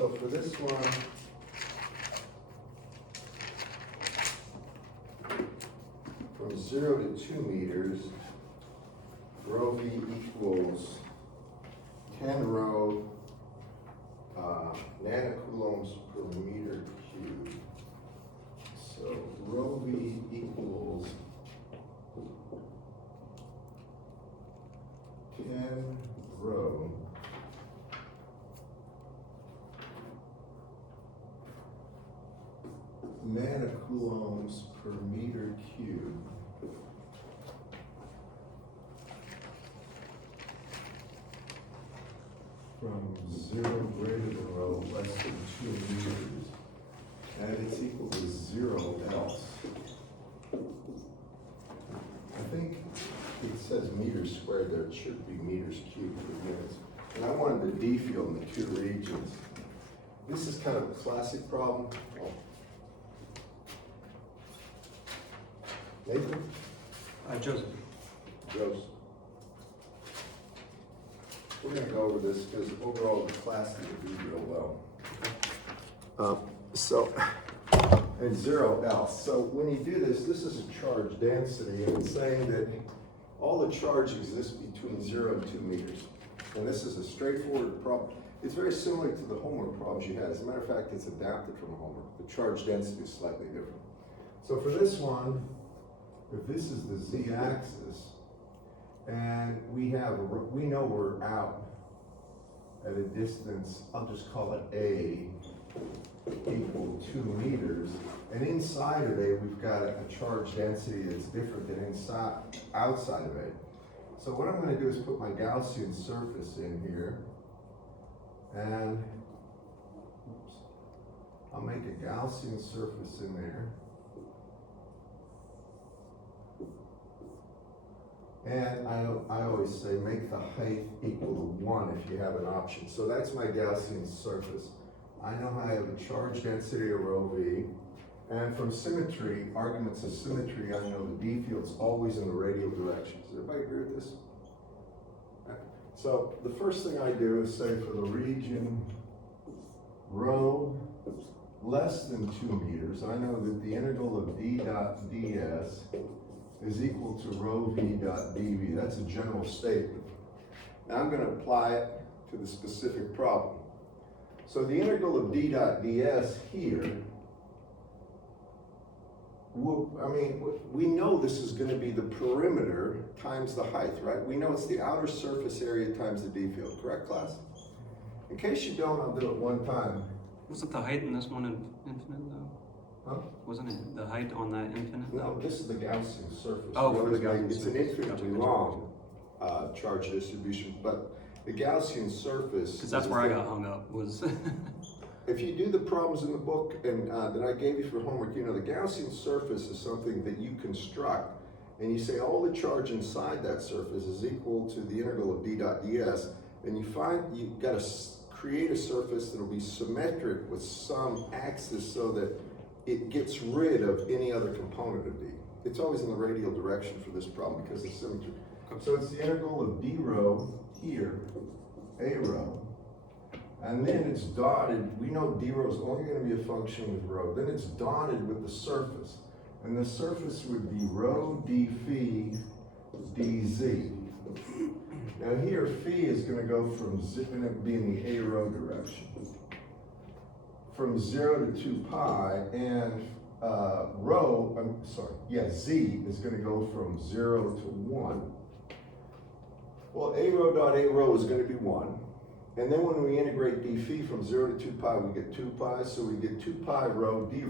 So for this one, from 0 to 2 meters, rho v equals 10 rho nanocoulombs per meter cubed. So rho v equals 10 rho nanocoulombs per meter cubed. From 0 greater than rho, less than 2 meters, and it's equal to 0 else. I think it says meters squared there, it should be meters cubed per minute. And I wanted the D field in the two regions. This is kind of a classic problem. Nathan? Joseph. Joseph. We're gonna go over this because overall the class didn't do real well. And 0 else. So when you do this, this is a charge density, and it's saying that all the charge exists between 0 and 2 meters. And this is a straightforward problem. It's very similar to the homework problems you had. As a matter of fact, it's adapted from homework. The charge density is slightly different. So for this one, if this is the z-axis, and we know we're out at a distance, I'll just call it A, equal 2 meters, and inside of A, we've got a charge density that's different than outside of A. So what I'm gonna do is put my Gaussian surface in here, and I'll make a Gaussian surface in there. And I always say make the height equal to 1 if you have an option. So that's my Gaussian surface. I know I have a charge density of rho v, and from symmetry, arguments of symmetry, I know the D field's always in the radial direction. Does everybody agree with this? So the first thing I do is say for the region rho less than 2 meters, I know that the integral of d dot ds is equal to rho v dot dv. That's a general statement. Now I'm going to apply it to the specific problem. So the integral of d dot ds here, we know this is going to be the perimeter times the height, right? We know it's the outer surface area times the d field, correct, class? In case you don't, I'll do it one time. Wasn't the height in this one infinite though? Huh? Wasn't it the height on that infinite? No, this is the Gaussian surface. Oh, for the Gaussian It's an surface. infinitely Gotcha. long charge distribution, but the Gaussian surface. Because that's where I got hung up, was If you do the problems in the book and that I gave you for homework, you know the Gaussian surface is something that you construct, and you say all the charge inside that surface is equal to the integral of d dot ds, and you find you've got to create a surface that'll be symmetric with some axis so that it gets rid of any other component of d. It's always in the radial direction for this problem because of symmetry. So it's the integral of d rho here, a rho, and then it's dotted. We know d rho is only going to be a function with rho. Then it's dotted with the surface, and the surface would be rho d phi dz. Now here, phi is going to go from going to be in the a rho direction, from 0 to 2 pi, and z is going to go from 0 to 1. Well, a rho dot a rho is going to be 1. And then when we integrate d phi from 0 to 2 pi, we get 2 pi, so we get 2 pi rho d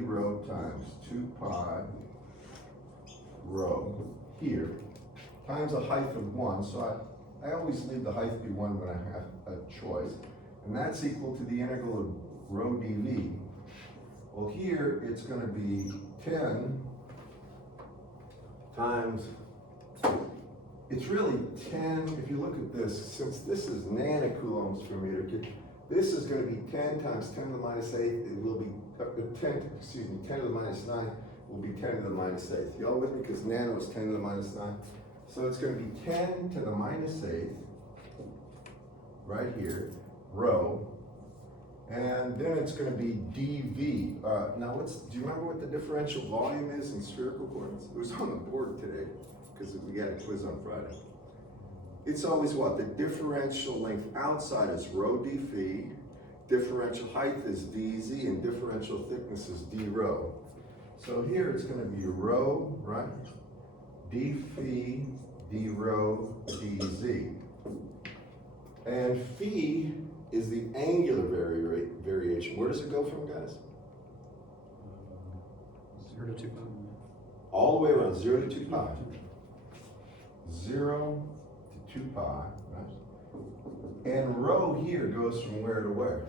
rho times 2 pi rho here, times a height of 1. So I always leave the height be 1 when I have a choice. And that's equal to the integral of rho dv. Well, here it's going to be 10 times, it's really 10, if you look at this, since this is nanocoulombs per meter cubed, this is going to be 10 times 10 to the minus 8, it will be, 10 to the minus 9 will be 10 to the minus 8. Y'all with me? Because nano is 10 to the minus 9. So it's going to be 10 to the minus 8, right here. rho. And then it's gonna be dV. Now do you remember what the differential volume is in spherical coordinates? It was on the board today, because we got a quiz on Friday. It's always what? The differential length outside is rho d phi, differential height is dz, and differential thickness is d rho. So here it's gonna be rho, right? D phi, d rho, dz. And phi is the angular variation. Where does it go from, guys? 0 to 2 pi. All the way around, 0 to 2 pi. 0 to 2 pi, right? And rho here goes from where to where?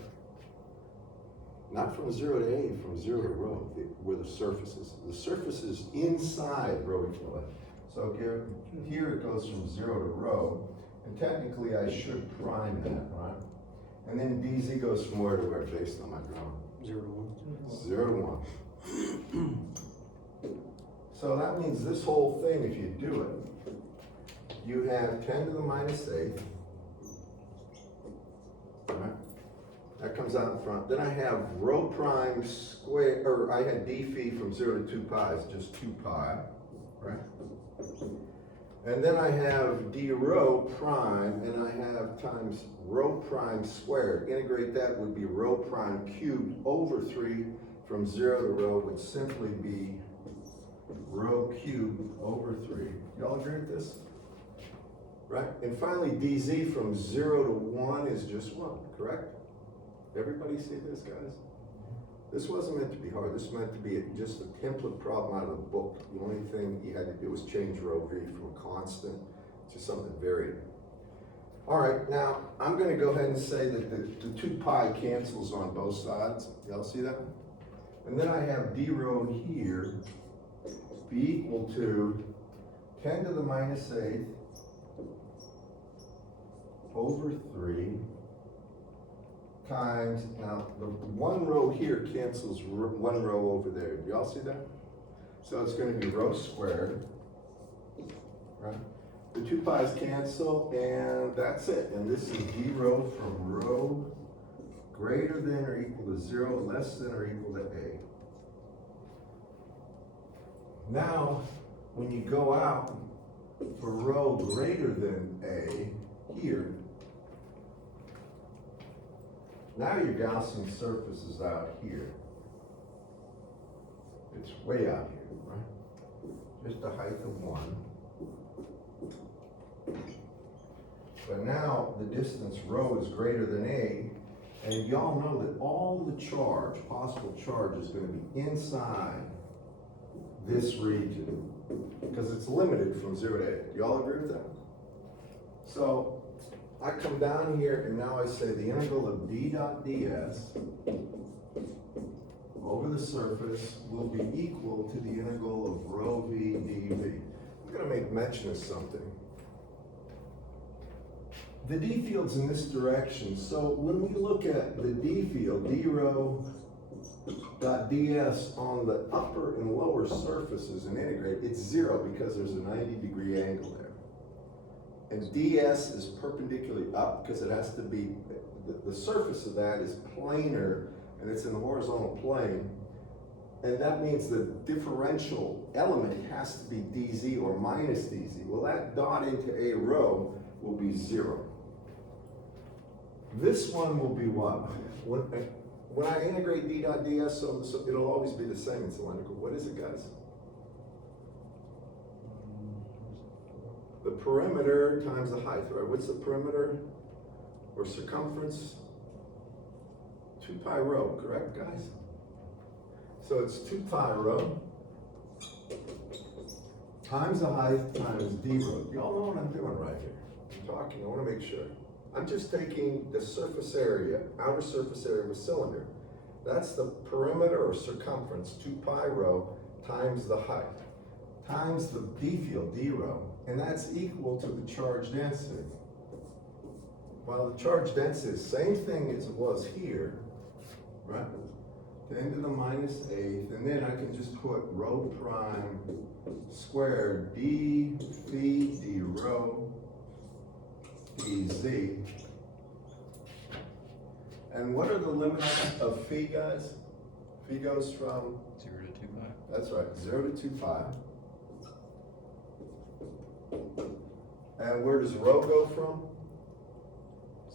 Not from 0 to A, from 0 to rho, where the surface is. The surface is inside rho equal A. So here it goes from 0 to rho, and technically I should prime that, right? And then dz goes from where to where based on my drawing? 0 to 1. 0 to 1. So that means this whole thing, if you do it, you have 10 to the minus 8, right? That comes out in front. Then I have rho prime square, or I had d phi from 0 to 2 pi, it's just 2 pi, right? And then I have d rho prime, and I have times rho prime squared. Integrate that would be rho prime cubed over 3 from 0 to rho would simply be rho cubed over 3. Y'all agree with this? Right? And finally, dz from 0 to 1 is just 1, correct? Everybody see this, guys? This wasn't meant to be hard. This was meant to be just a template problem out of the book. The only thing you had to do was change rho v from a constant to something varied. All right, now I'm going to go ahead and say that the 2 pi cancels on both sides. Y'all see that? And then I have d rho here be equal to 10 to the minus 8 over 3 times, now the 1 rho here cancels 1 rho over there. Do y'all see that? So it's going to be rho squared, right? The 2 pi's cancel, and that's it. And this is d rho from rho greater than or equal to 0, less than or equal to a. Now, when you go out for rho greater than a here, now your Gaussian surface is out here. It's way out here, right? Just a height of 1. But now the distance rho is greater than a, and y'all know that all the charge, possible charge, is going to be inside this region, because it's limited from 0 to a. Do y'all agree with that? So I come down here and now I say the integral of d dot ds over the surface will be equal to the integral of rho v dv. I'm going to make mention of something. The d field's in this direction, so when we look at the d field, d rho dot ds on the upper and lower surfaces and integrate, it's 0 because there's a 90-degree angle there. And ds is perpendicularly up because it has to be, the surface of that is planar and it's in the horizontal plane. And that means the differential element has to be dz or minus dz. Well, that dot into a rho will be 0. This one will be what? When I integrate d dot ds, so it'll always be the same in cylindrical. What is it, guys? The perimeter times the height, right? What's the perimeter or circumference? 2 pi rho, correct, guys? So it's 2 pi rho times the height times d rho. Y'all know what I'm doing right here. I'm talking, I want to make sure. I'm just taking the surface area, outer surface area of a cylinder. That's the perimeter or circumference, 2 pi rho times the height, times the d field, d rho, and that's equal to the charge density. Well, the charge density is the same thing as it was here, right? 10 to the minus 8th, and then I can just put rho prime squared d phi d rho dz And what are the limits of phi, guys? Phi goes from, 0 to 2 pi. that's right, 0 to 2 pi. And where does rho go from?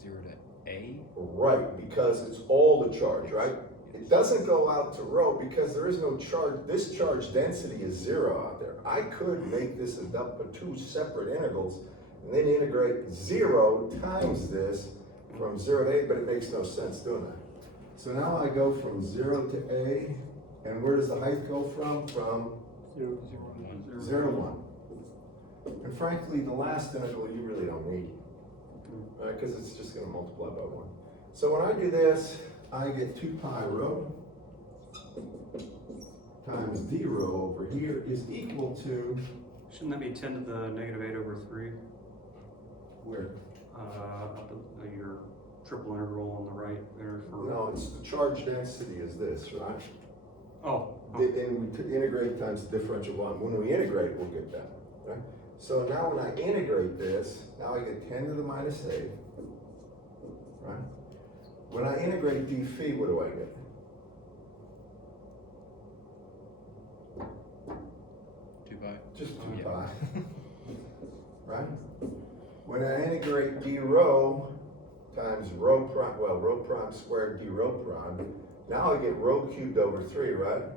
0 to a. Right, because it's all the charge, right? It doesn't go out to rho because there is no charge. This charge density is 0 out there. I could make this up to two separate integrals and then integrate 0 times this from 0 to a, but it makes no sense doing that. So now I go from 0 to a, and where does the height go from? From 0 1. 0 to 1. And frankly, the last integral you really don't need, right? Because it's just going to multiply by 1. So when I do this, I get 2 pi rho times d rho over here is equal to, Shouldn't that be 10 to the negative 8 over 3? where? Up at your triple integral on the right there for. No, it's the charge density is this, right? Oh. And we integrate times the differential one. When we integrate, we'll get that, right? So now when I integrate this, now I get 10 to the minus 8, right? When I integrate d phi, what do I get? Two pi. Just 2 Yeah. pi, right? When I integrate d rho times rho prime, well, rho prime squared d rho prime, now I get rho cubed over 3, right? And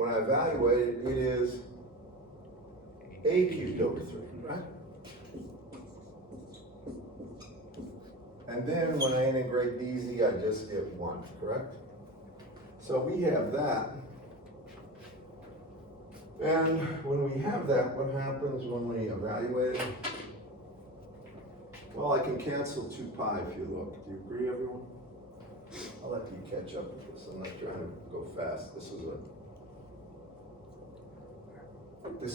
when I evaluate it, it is a cubed over 3, right? And then when I integrate dz, I just get 1, correct? So we have that. And when we have that, what happens when we evaluate it? Well, I can cancel 2 pi if you look. Do you agree, everyone? I'll let you catch up with this. I'm not trying to go fast. This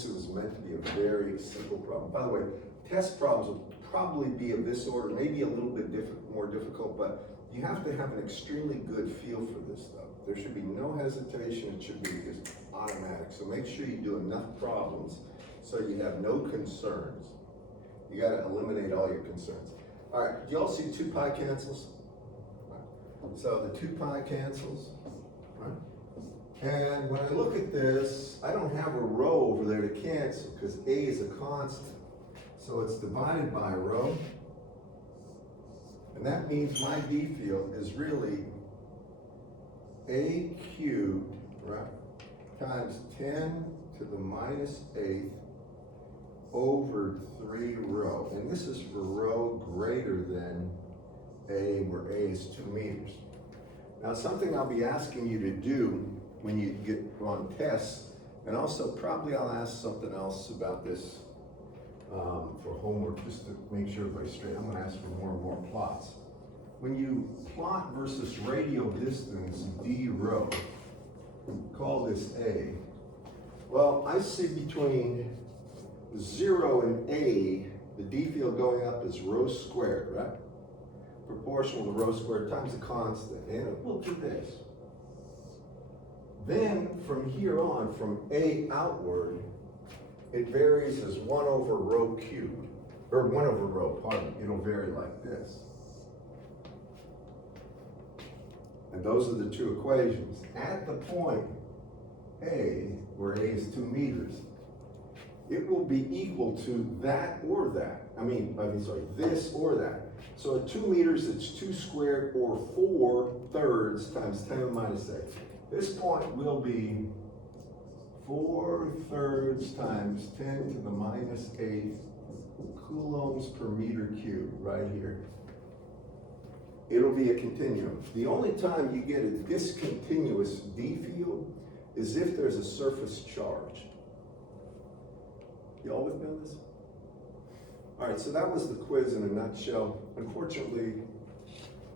was meant to be a very simple problem. By the way, test problems will probably be of this order, maybe a little bit more difficult, but you have to have an extremely good feel for this stuff. There should be no hesitation. It should be just automatic. So make sure you do enough problems so you have no concerns. You gotta eliminate all your concerns. All right, do you all see 2 pi cancels? So the 2 pi cancels, right? And when I look at this, I don't have a rho over there to cancel because a is a constant. So it's divided by rho. And that means my d field is really a cubed, right, times 10 to the minus 8 over 3 rho. And this is for rho greater than a, where a is 2 meters. Now, something I'll be asking you to do when you get on tests, and also probably I'll ask something else about this for homework, just to make sure everybody's straight. I'm gonna ask for more and more plots. When you plot versus radial distance d rho, call this a. Well, I see between 0 and a, the d field going up is rho squared, right? Proportional to rho squared times a constant, and we'll do this. Then from here on, from a outward, it varies as 1 over rho cubed, or 1 over rho, pardon, it'll vary like this. And those are the two equations. At the point A, where A is 2 meters, it will be equal to that or that. This or that. So at 2 meters, it's 2 squared or 4/3 times 10 to the minus 8. This point will be 4/3 times 10 to the minus 8 coulombs per meter cubed, right here. It'll be a continuum. The only time you get a discontinuous d field is if there's a surface charge. Y'all with me on this? All right, so that was the quiz in a nutshell. Unfortunately,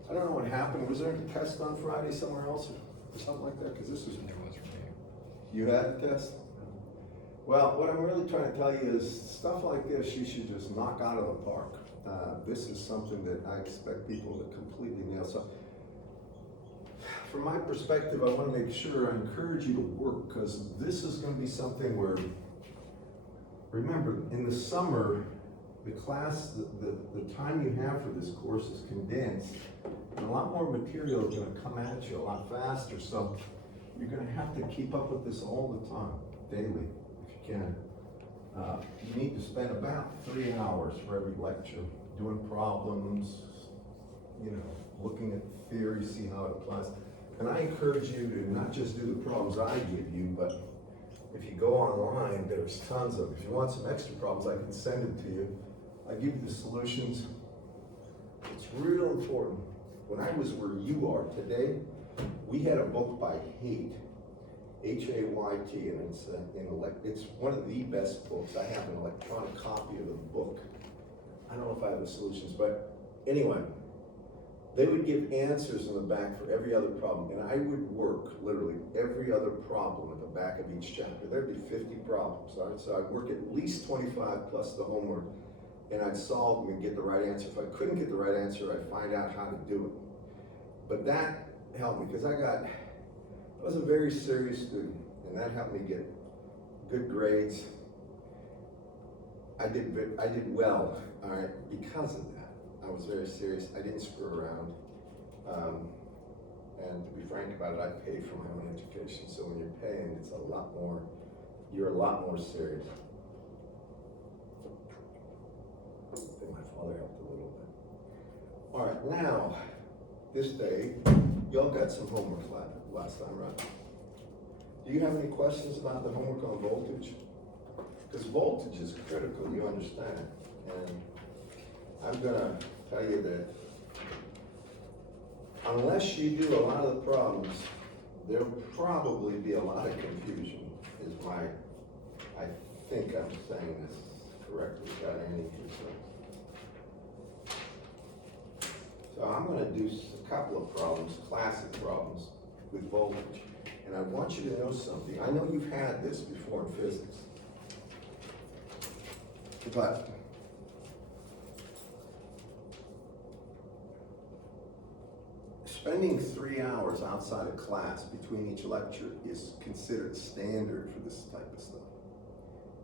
I don't know what happened. Was there a test on Friday somewhere else or something like that? Because this was, There was from here. you had a test? Well, what I'm really trying to tell you is stuff like this, you should just knock out of the park. This is something that I expect people to completely nail. So from my perspective, I want to make sure I encourage you to work, because this is going to be something where, remember, in the summer, the class, the time you have for this course is condensed, and a lot more material is gonna come at you a lot faster, so you're gonna have to keep up with this all the time, daily, if you can. You need to spend about 3 hours for every lecture, doing problems, you know, looking at theory, see how it applies. And I encourage you to not just do the problems I give you, but if you go online, there's tons of them. If you want some extra problems, I can send them to you. I give you the solutions. It's real important. When I was where you are today, we had a book by Haidt, H-A-Y-T, and it's one of the best books. I have an electronic copy of the book. I don't know if I have the solutions, but anyway, they would give answers in the back for every other problem, and I would work literally every other problem at the back of each chapter. There'd be 50 problems, all right? So I'd work at least 25 plus the homework, and I'd solve them and get the right answer. If I couldn't get the right answer, I'd find out how to do it. But that helped me, because I was a very serious student, and that helped me get good grades. I did well, all right, because of that. I was very serious. I didn't screw around. And to be frank about it, I paid for my own education. So when you're paying, it's you're a lot more serious. I think my father helped a little bit. All right, now, this day, y'all got some homework last time, right? Do you have any questions about the homework on voltage? Because voltage is critical, you understand. And I'm gonna tell you that unless you do a lot of the problems, there'll probably be a lot of confusion, I think I'm saying this correctly without any concerns. So I'm gonna do a couple of problems, classic problems with voltage. And I want you to know something. I know you've had this before in physics, but spending 3 hours outside of class between each lecture is considered standard for this type of stuff.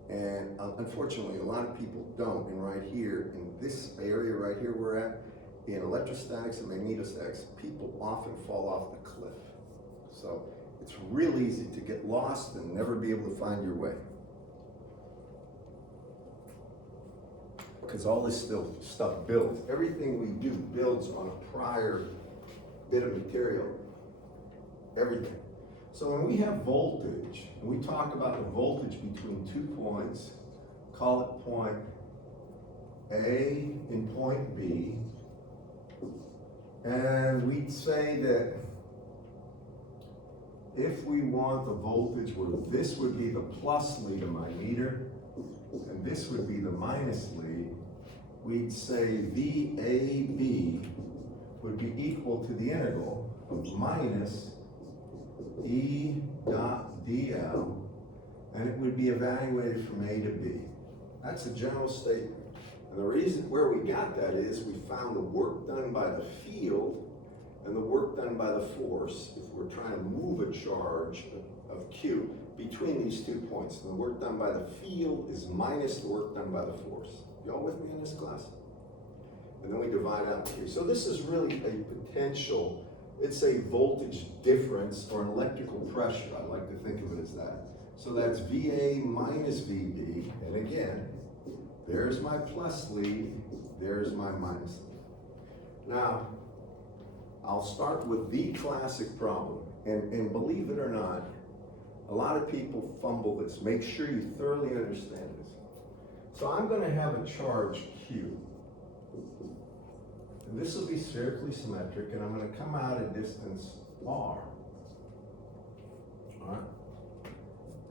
And unfortunately, a lot of people don't. And right here, in this area right here we're at, in electrostatics and magnetostatics, people often fall off the cliff. So it's real easy to get lost and never be able to find your way. Because all this stuff builds. Everything we do builds on a prior bit of material. Everything. So when we have voltage, and we talk about the voltage between 2 points, call it point A and point B, and we'd say that if we want the voltage where this would be the plus lead of my meter, and this would be the minus lead, we'd say VAB would be equal to the integral of minus E dot DL, and it would be evaluated from A to B. That's a general statement. And the reason where we got that is we found the work done by the field and the work done by the force, if we're trying to move a charge of Q between these 2 points. And the work done by the field is minus the work done by the force. Y'all with me in this class? And then we divide out Q. So this is really a potential, it's a voltage difference or an electrical pressure. I like to think of it as that. So that's VA minus VB, and again, there's my plus lead, there's my minus lead. Now, I'll start with the classic problem, and believe it or not, a lot of people fumble this. Make sure you thoroughly understand this. So I'm gonna have a charge Q. And this will be spherically symmetric, and I'm gonna come out a distance R. All right?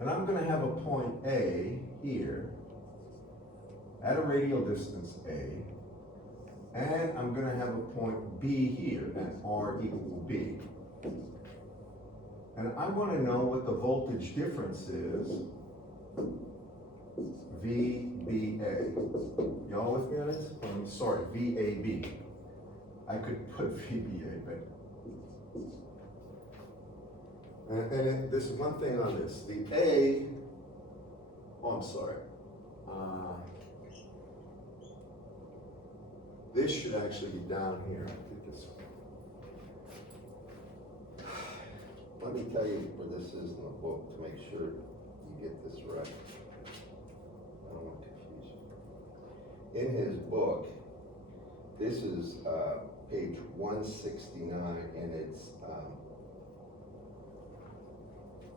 And I'm gonna have a point A here, at a radial distance A, and I'm gonna have a point B here at R equal B. And I wanna know what the voltage difference is, VBA. Y'all with me on this? Sorry, VAB. I could put VBA, but. And there's one thing on this. The A, oh, I'm sorry. This should actually be down here. I think it's. Let me tell you where this is in the book to make sure you get this right. I don't want to confuse you. In his book, this is page 169, and it's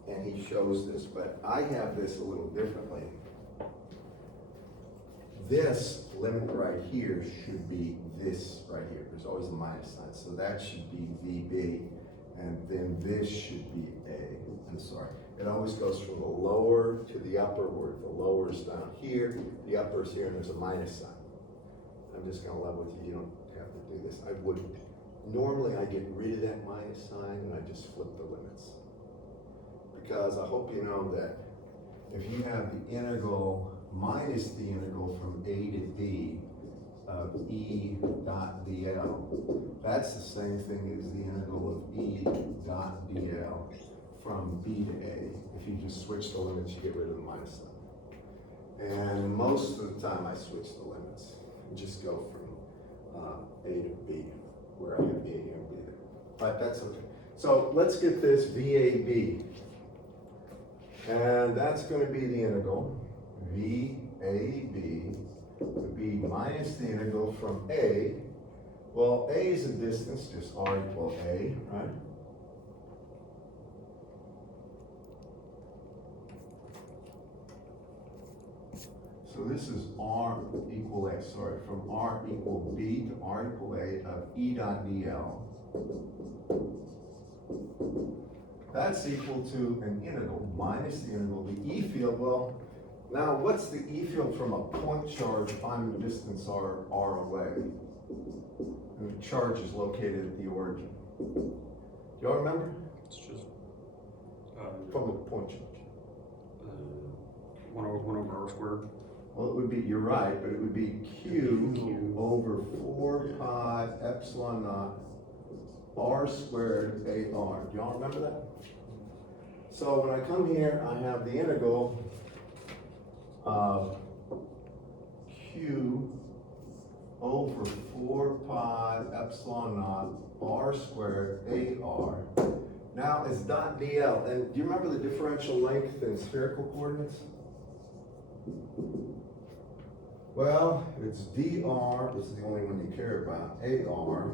and he shows this, but I have this a little differently. This limit right here should be this right here. There's always a minus sign, so that should be VB, and then this should be A. I'm sorry. It always goes from the lower to the upper, where the lower is down here, the upper is here, and there's a minus sign. I'm just gonna level with you, you don't have to do this. I wouldn't. Normally I get rid of that minus sign and I just flip the limits. Because I hope you know that if you have the integral minus the integral from A to D of E dot DL, that's the same thing as the integral of E dot DL from B to A. If you just switch the limits, you get rid of the minus sign. And most of the time I switch the limits and just go from A to B, where I have A here and B there. But that's okay. So let's get this VAB. And that's going to be the integral, VAB, would be minus the integral from A. Well, A is a distance, just R equal A, right? So this is R equal A, sorry, from R equal B to R equal A of E dot DL. That's equal to an integral minus the integral of the E field. Well, now what's the E field from a point charge if I'm a distance R away? And the charge is located at the origin. Do y'all remember? It's just, From a point charge. 1 over R squared. Well, it would be, you're right, but it would be Q over 4 pi epsilon naught R squared AR. Do y'all remember that? So when I come here, I have the integral of Q over 4 pi epsilon naught R squared AR. Now it's dot DL, and do you remember the differential length in spherical coordinates? Well, it's dr, this is the only one you care about, AR,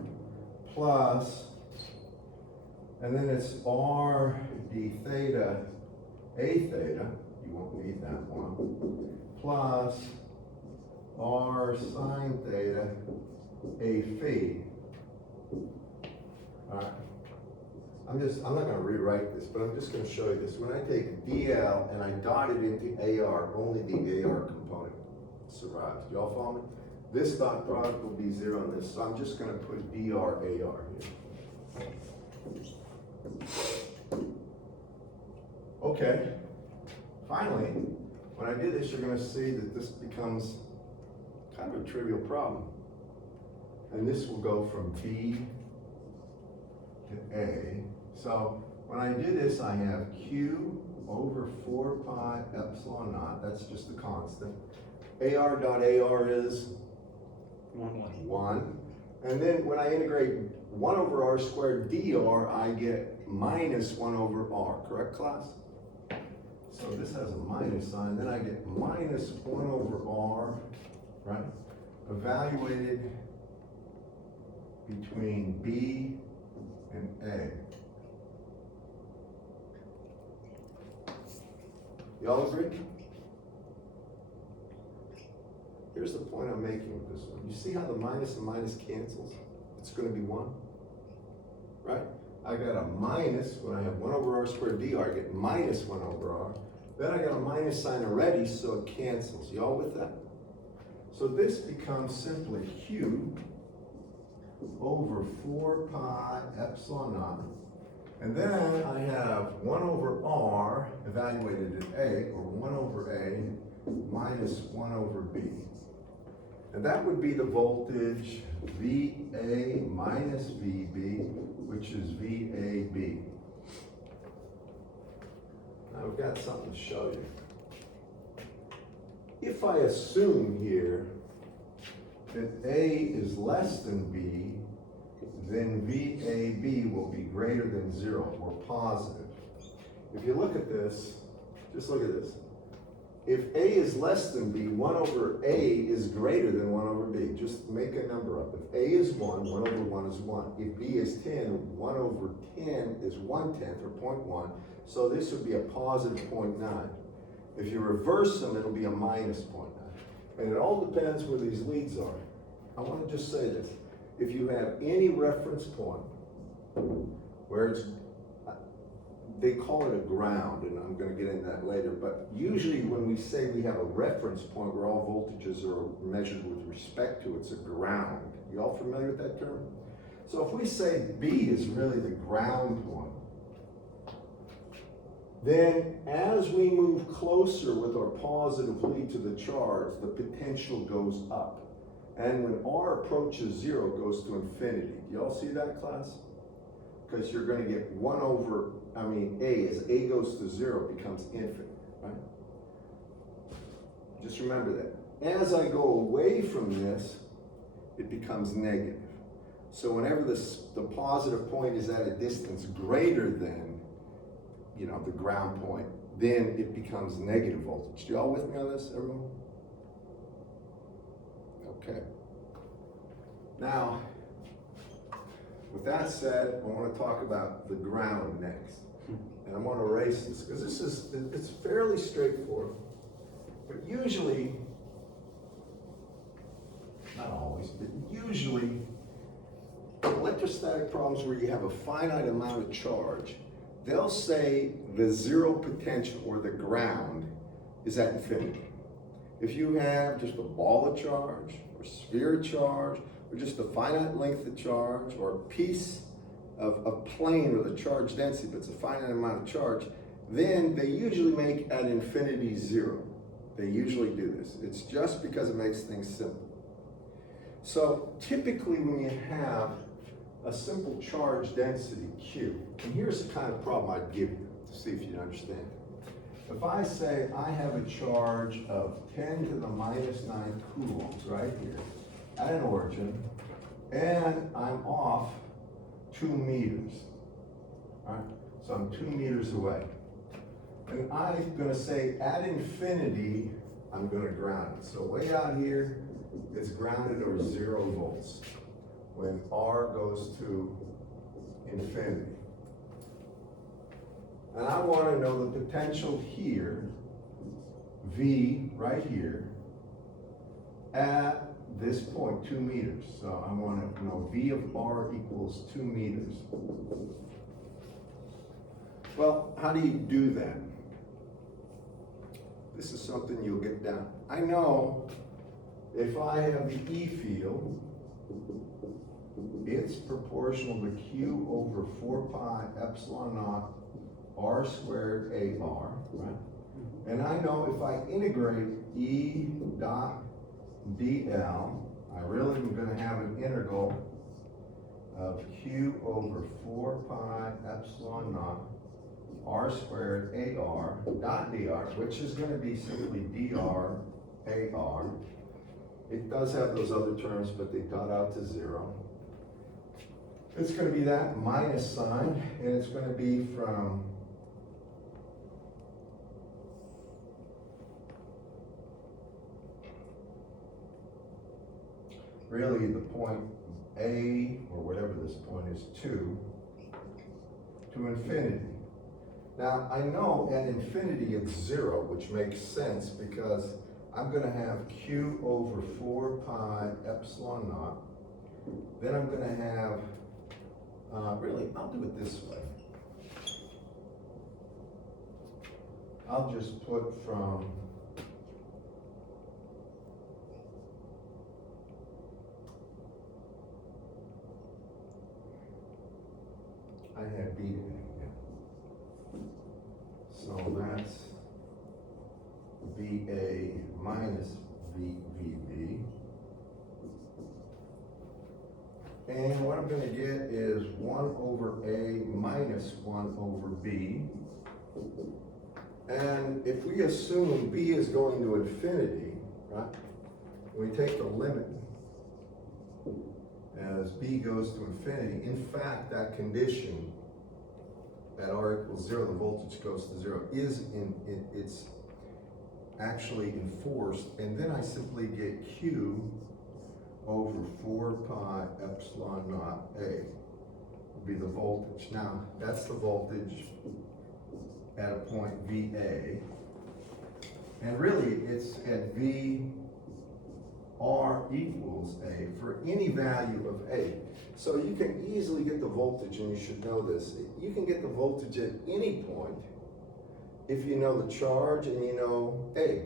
plus, and then it's r d theta, a theta, you won't need that one, plus r sine theta, a phi. All right. I'm not gonna rewrite this, but I'm just gonna show you this. When I take DL and I dot it into AR, only the AR component survives. Do y'all follow me? This dot product will be 0 on this, so I'm just gonna put DR AR here. Okay, finally, when I do this, you're gonna see that this becomes kind of a trivial problem. And this will go from B to A. So when I do this, I have Q over 4 pi epsilon naught, that's just a constant. AR dot AR is 1. And then when I integrate 1 over R squared dr, I get minus 1 over R, correct class? So this has a minus sign, then I get minus 1 over R, right? Evaluated between B and A. Y'all agree? Here's the point I'm making with this one. You see how the minus and minus cancels? It's gonna be 1, right? I got a minus, when I have 1 over R squared dr, I get minus 1 over R. Then I got a minus sign already, so it cancels. Y'all with that? So this becomes simply Q over 4 pi epsilon naught. And then I have 1 over R evaluated at A, or 1 over A minus 1 over B. And that would be the voltage VA minus VB, which is VAB. Now I've got something to show you. If I assume here that A is less than B, then VAB will be greater than 0, or positive. If you look at this, just look at this. If A is less than B, 1 over A is greater than 1 over B. Just make a number up. If A is 1, 1 over 1 is 1. If B is 10, 1 over 10 is 1/10, or 0.1. So this would be a positive 0.9. If you reverse them, it'll be a minus 0.9. And it all depends where these leads are. I want to just say this. If you have any reference point where it's, they call it a ground, and I'm going to get into that later, but usually when we say we have a reference point where all voltages are measured with respect to, it's a ground. You all familiar with that term? So if we say B is really the ground point, then as we move closer with our positive lead to the charge, the potential goes up. And when R approaches 0, it goes to infinity. Do y'all see that, class? Because you're going to get 1 over, A, as A goes to 0, it becomes infinite, right? Just remember that. As I go away from this, it becomes negative. So whenever the positive point is at a distance greater than, the ground point, then it becomes negative voltage. You all with me on this, everyone? Okay. Now, with that said, I want to talk about the ground next. And I want to erase this, because it's fairly straightforward. But usually, not always, but usually, electrostatic problems where you have a finite amount of charge, they'll say the zero potential, or the ground, is at infinity. If you have just a ball of charge, or sphere of charge, or just a finite length of charge, or a piece of a plane with a charge density, but it's a finite amount of charge, then they usually make at infinity 0. They usually do this. It's just because it makes things simple. So typically when you have a simple charge density Q, and here's the kind of problem I'd give you to see if you understand. If I say I have a charge of 10 to the minus 9 coulombs right here at an origin, and I'm off 2 meters, all right? So I'm 2 meters away. And I'm gonna say at infinity, I'm gonna ground it. So way out here, it's grounded or 0 volts when R goes to infinity. And I want to know the potential here, V right here, at this point, 2 meters. So I want to know V of R equals 2 meters. Well, how do you do that? This is something you'll get down. I know if I have the E field, it's proportional to Q over 4 pi epsilon naught R squared AR, right? And I know if I integrate E dot dl, I really am going to have an integral of Q over 4 pi epsilon naught R squared AR dot dr, which is going to be simply dr AR. It does have those other terms, but they dot out to 0. It's going to be that minus sign, and it's going to be from really the point A, or whatever this point is, 2 to infinity. Now, I know at infinity it's 0, which makes sense because I'm going to have Q over 4 pi epsilon naught. Then I'm going to have, really, I'll do it this way. I'll just put from I had B. So that's VA minus VB. And what I'm going to get is 1 over A minus 1 over B. And if we assume B is going to infinity, right? We take the limit as B goes to infinity, in fact, that condition at R equals 0, the voltage goes to 0, it's actually enforced, and then I simply get Q over 4 pi epsilon naught A will be the voltage. Now, that's the voltage at a point VA, and really it's at V R equals A for any value of A. So you can easily get the voltage, and you should know this. You can get the voltage at any point if you know the charge and you know A.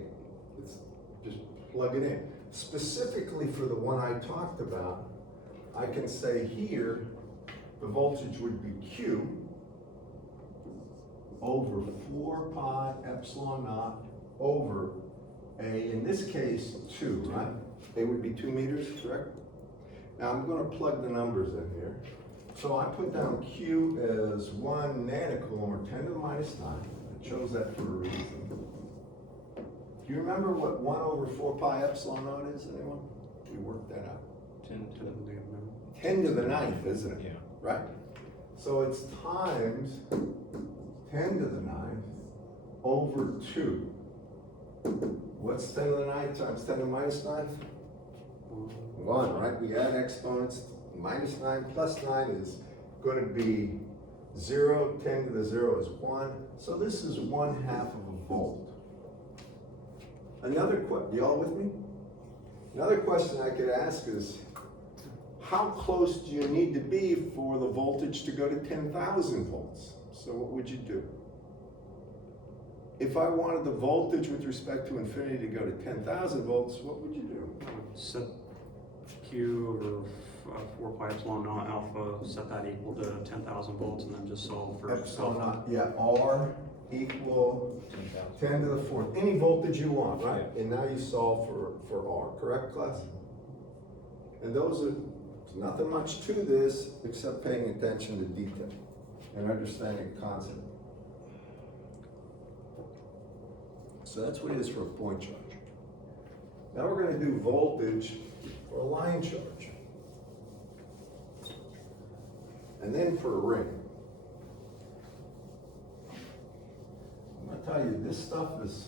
It's just plug it in. Specifically for the one I talked about, I can say here the voltage would be Q over 4 pi epsilon naught over A, in this case, 2, right? A would be 2 meters, correct? Now I'm going to plug the numbers in here. So I put down Q as 1 nanocoulomb, or 10 to the minus 9. I chose that for a reason. Do you remember what 1 over 4 pi epsilon naught is, anyone? We worked that out. 10 to the 10 to the 9th, isn't it? Yeah. Right? So it's times 10 to the 9th over 2. What's 10 to the 9th times 10 to the minus 9th? 1, right? We add exponents. Minus 9 plus 9 is going to be 0. 10 to the 0 is 1. So this is 1/2 of a volt. Another question, y'all with me? Another question I could ask is, how close do you need to be for the voltage to go to 10,000 volts? So what would you do? If I wanted the voltage with respect to infinity to go to 10,000 volts, what would you do? I would set Q over 4 pi epsilon naught alpha, set that equal to 10,000 volts, and then just solve for Epsilon alpha. naught, yeah, R equal 10 to the 4th, any voltage you want, right? And now you solve for R, correct, class? And those are, there's nothing much to this except paying attention to detail and understanding the concept. So that's what it is for a point charge. Now we're going to do voltage for a line charge. And then for a ring. I'm going to tell you, this stuff is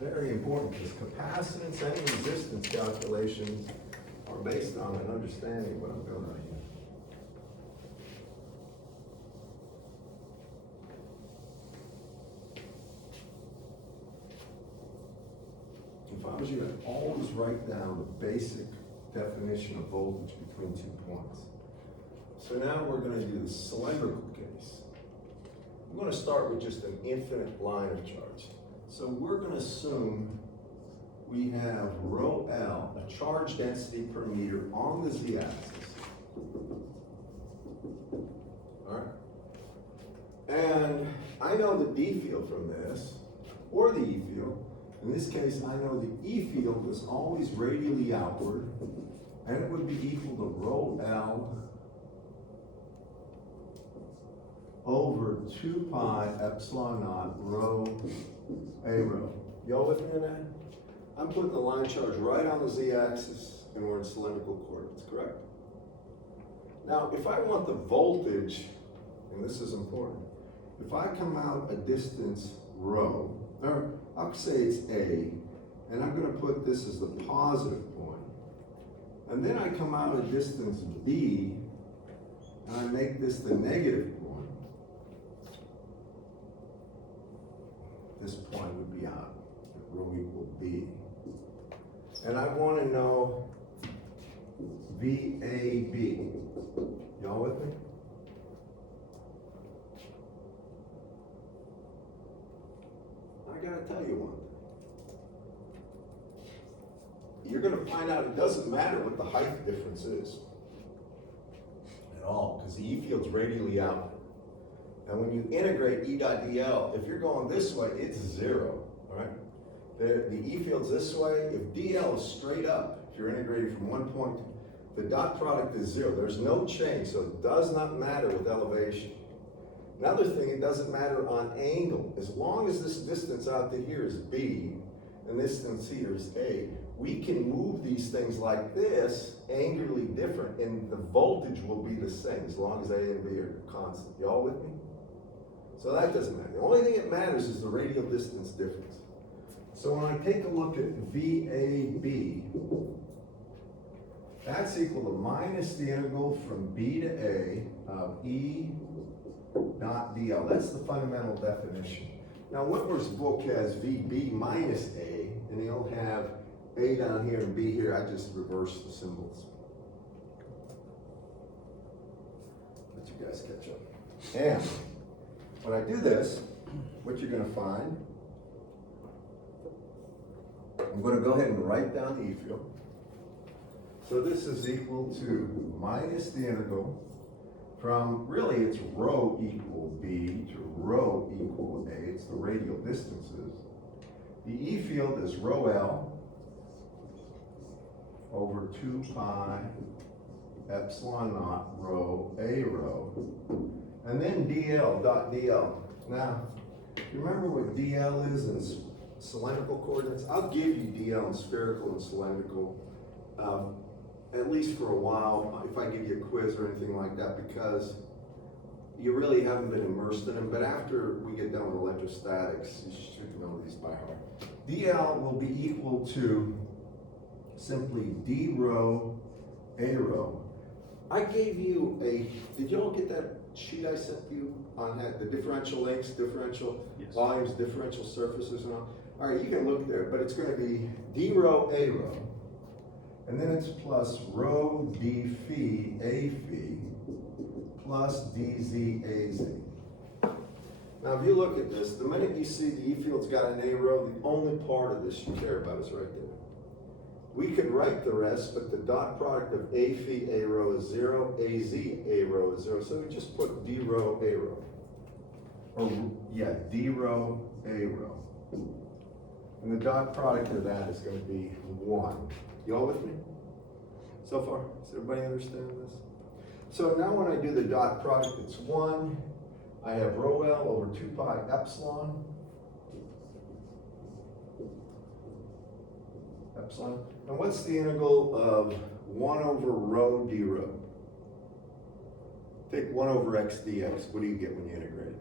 very important because capacitance and resistance calculations are based on an understanding of what I'm doing right here. If I was you, I'd always write down the basic definition of voltage between 2 points. So now we're going to do the cylindrical case. I'm going to start with just an infinite line of charge. So we're going to assume we have rho L, a charge density per meter on the z-axis. All right? And I know the D field from this, or the E field. In this case, I know the E field is always radially outward, and it would be equal to rho L over 2 pi epsilon naught rho A rho. Y'all with me on that? I'm putting the line charge right on the z-axis, and we're in cylindrical coordinates, correct? Now, if I want the voltage, and this is important, if I come out a distance rho, or I'll say it's A, and I'm going to put this as the positive point, and then I come out a distance B, and I make this the negative point, this point would be out at rho equal B. And I want to know VAB. Y'all with me? I gotta tell you one thing. You're gonna find out it doesn't matter what the height difference is at all, because the E field's radially out. And when you integrate E dot dl, if you're going this way, it's 0, all right? The E field's this way. If dl is straight up, if you're integrating from one point, the dot product is 0. There's no change, so it does not matter with elevation. Another thing, it doesn't matter on angle. As long as this distance out to here is B, and this distance here is A. We can move these things like this, angularly different, and the voltage will be the same as long as A and B are constant. Y'all with me? So that doesn't matter. The only thing that matters is the radial distance difference. So when I take a look at VAB, that's equal to minus the integral from B to A of E dot DL. That's the fundamental definition. Now Whitmer's book has VB minus A, and he'll have A down here and B here. I just reverse the symbols. Let you guys catch up. And when I do this, what you're gonna find, I'm gonna go ahead and write down the E field. So this is equal to minus the integral from, really it's rho equal B to rho equal A. It's the radial distances. The E field is rho L over 2 pi epsilon naught rho A rho. And then DL dot DL. Now, you remember what DL is in cylindrical coordinates? I'll give you DL in spherical and cylindrical, at least for a while, if I give you a quiz or anything like that, because you really haven't been immersed in them. But after we get done with electrostatics, you should know these by heart. DL will be equal to simply D rho A rho. I gave you did you all get that sheet I sent you on the differential lengths, differential Yes. volumes, differential surfaces and all? All right, you can look there, but it's going to be D rho A rho, and then it's plus rho D phi A phi plus DZ AZ. Now, if you look at this, the minute you see the E field's got an A rho, the only part of this you care about is right there. We could write the rest, but the dot product of A phi A rho is 0, AZ A rho is 0, so we just put D rho A rho. Or, yeah, D rho A rho. And the dot product of that is going to be 1. You all with me? So far? Does everybody understand this? So now when I do the dot product, it's 1. I have rho L over 2 pi epsilon. Epsilon. And what's the integral of 1 over rho d rho? Take 1 over x dx. What do you get when you integrate it?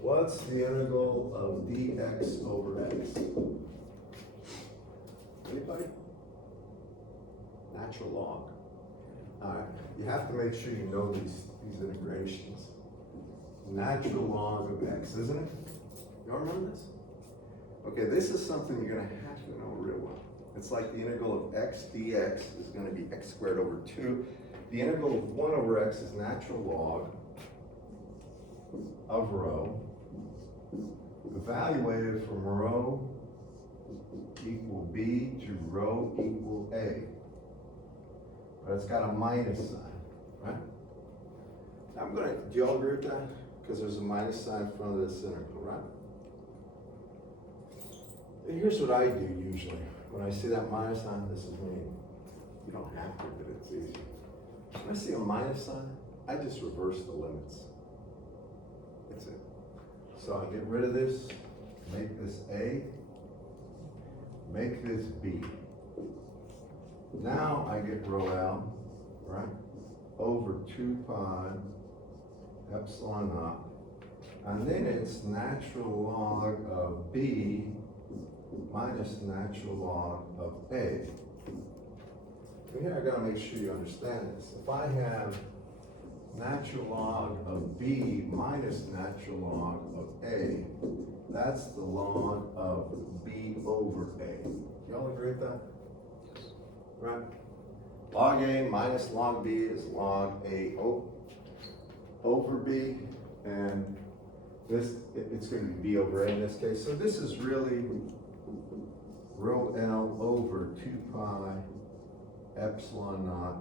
What's the integral of dx over x? Anybody? Natural log. All right, you have to make sure you know these integrations. Natural log of x, isn't it? Y'all remember this? Okay, this is something you're gonna have to know real well. It's like the integral of x dx is gonna be x squared over 2. The integral of 1 over x is natural log of rho, evaluated from rho equal b to rho equal a. But it's got a minus sign, right? Do you all agree with that? Because there's a minus sign in front of this integral, right? And here's what I do usually. When I see that minus sign, this is me. You don't have to, but it's easy. When I see a minus sign, I just reverse the limits. That's it. So I get rid of this, make this A, make this B. Now I get rho L, right, over 2 pi epsilon naught. And then it's natural log of B minus natural log of A. And here I gotta make sure you understand this. If I have natural log of B minus natural log of A, that's the log of B over A. Y'all agree with that? Right? Log A minus log B is log A over B, and this, it's going to be B over A in this case. So this is really rho L over 2 pi epsilon naught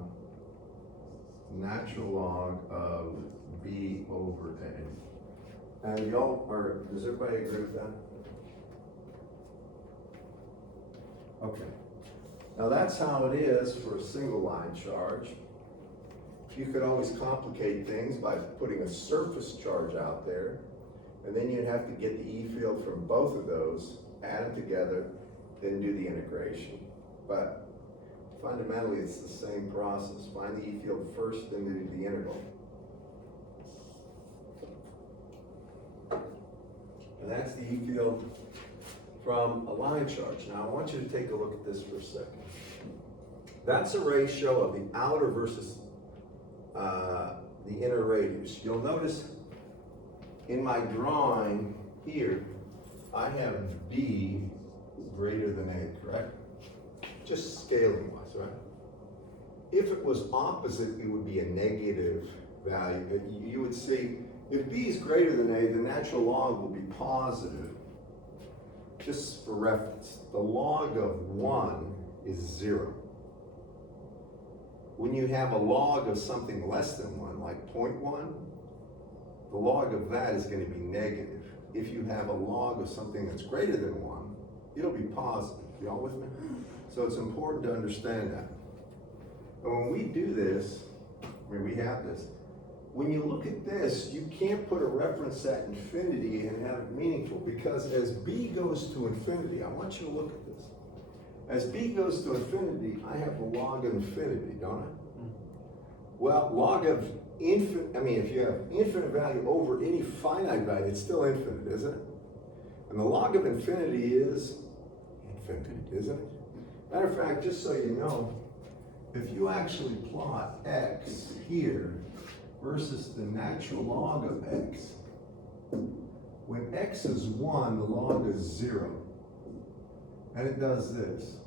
natural log of B over A. And does everybody agree with that? Okay. Now that's how it is for a single line charge. You could always complicate things by putting a surface charge out there. And then you'd have to get the E field from both of those, add them together, then do the integration. But fundamentally, it's the same process. Find the E field first, then do the integral. And that's the E field from a line charge. Now, I want you to take a look at this for a second. That's a ratio of the outer versus the inner radius. You'll notice in my drawing here, I have B greater than A, correct? Just scaling wise, right? If it was opposite, it would be a negative value. You would see, if B is greater than A, the natural log will be positive. Just for reference, the log of 1 is 0. When you have a log of something less than 1, like 0.1, the log of that is going to be negative. If you have a log of something that's greater than 1, it'll be positive. Y'all with me? So it's important to understand that. And when we do this, when we have this, when you look at this, you can't put a reference at infinity and have it meaningful, because as B goes to infinity, I want you to look at this. As B goes to infinity, I have the log of infinity, don't I? Well, log of infinite, if you have infinite value over any finite value, it's still infinite, isn't it? And the log of infinity is infinite, isn't it? Matter of fact, just so you know, if you actually plot x here versus the natural log of x, when x is 1, the log is 0. And it does this.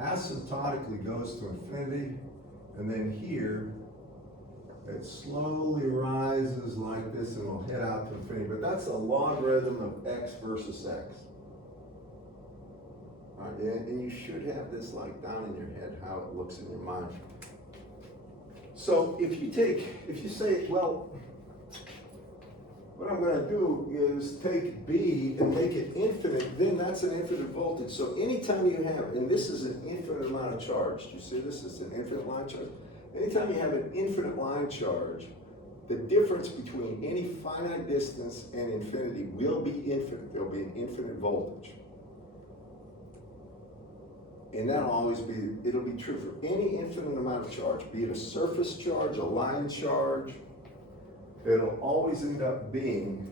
Asymptotically goes to infinity, and then here, it slowly rises like this and will head out to infinity. But that's a logarithm of x versus x. All right, and you should have this like down in your head, how it looks in your mind. So if you say, well, what I'm going to do is take B and make it infinite, then that's an infinite voltage. So anytime you have, and this is an infinite amount of charge, do you see this is an infinite line charge? Anytime you have an infinite line charge, the difference between any finite distance and infinity will be infinite. There'll be an infinite voltage. And that'll always be, it'll be true for any infinite amount of charge, be it a surface charge, a line charge. It'll always end up being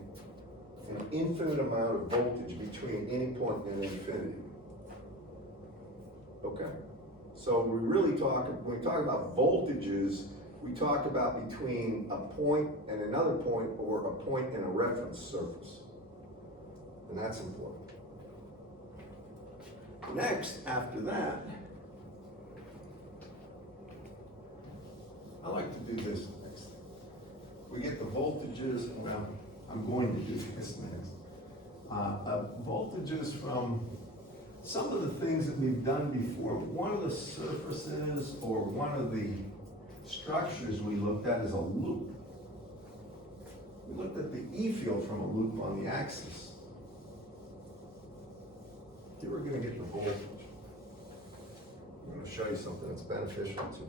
an infinite amount of voltage between any point and infinity. Okay? So we really talk, when we talk about voltages, we talk about between a point and another point, or a point and a reference surface. And that's important. Next, after that, I like to do this next. We get the voltages, well, I'm going to do this next. Voltages from some of the things that we've done before. One of the surfaces or one of the structures we looked at is a loop. We looked at the E field from a loop on the axis. Here we're going to get the voltage. I'm going to show you something that's beneficial to.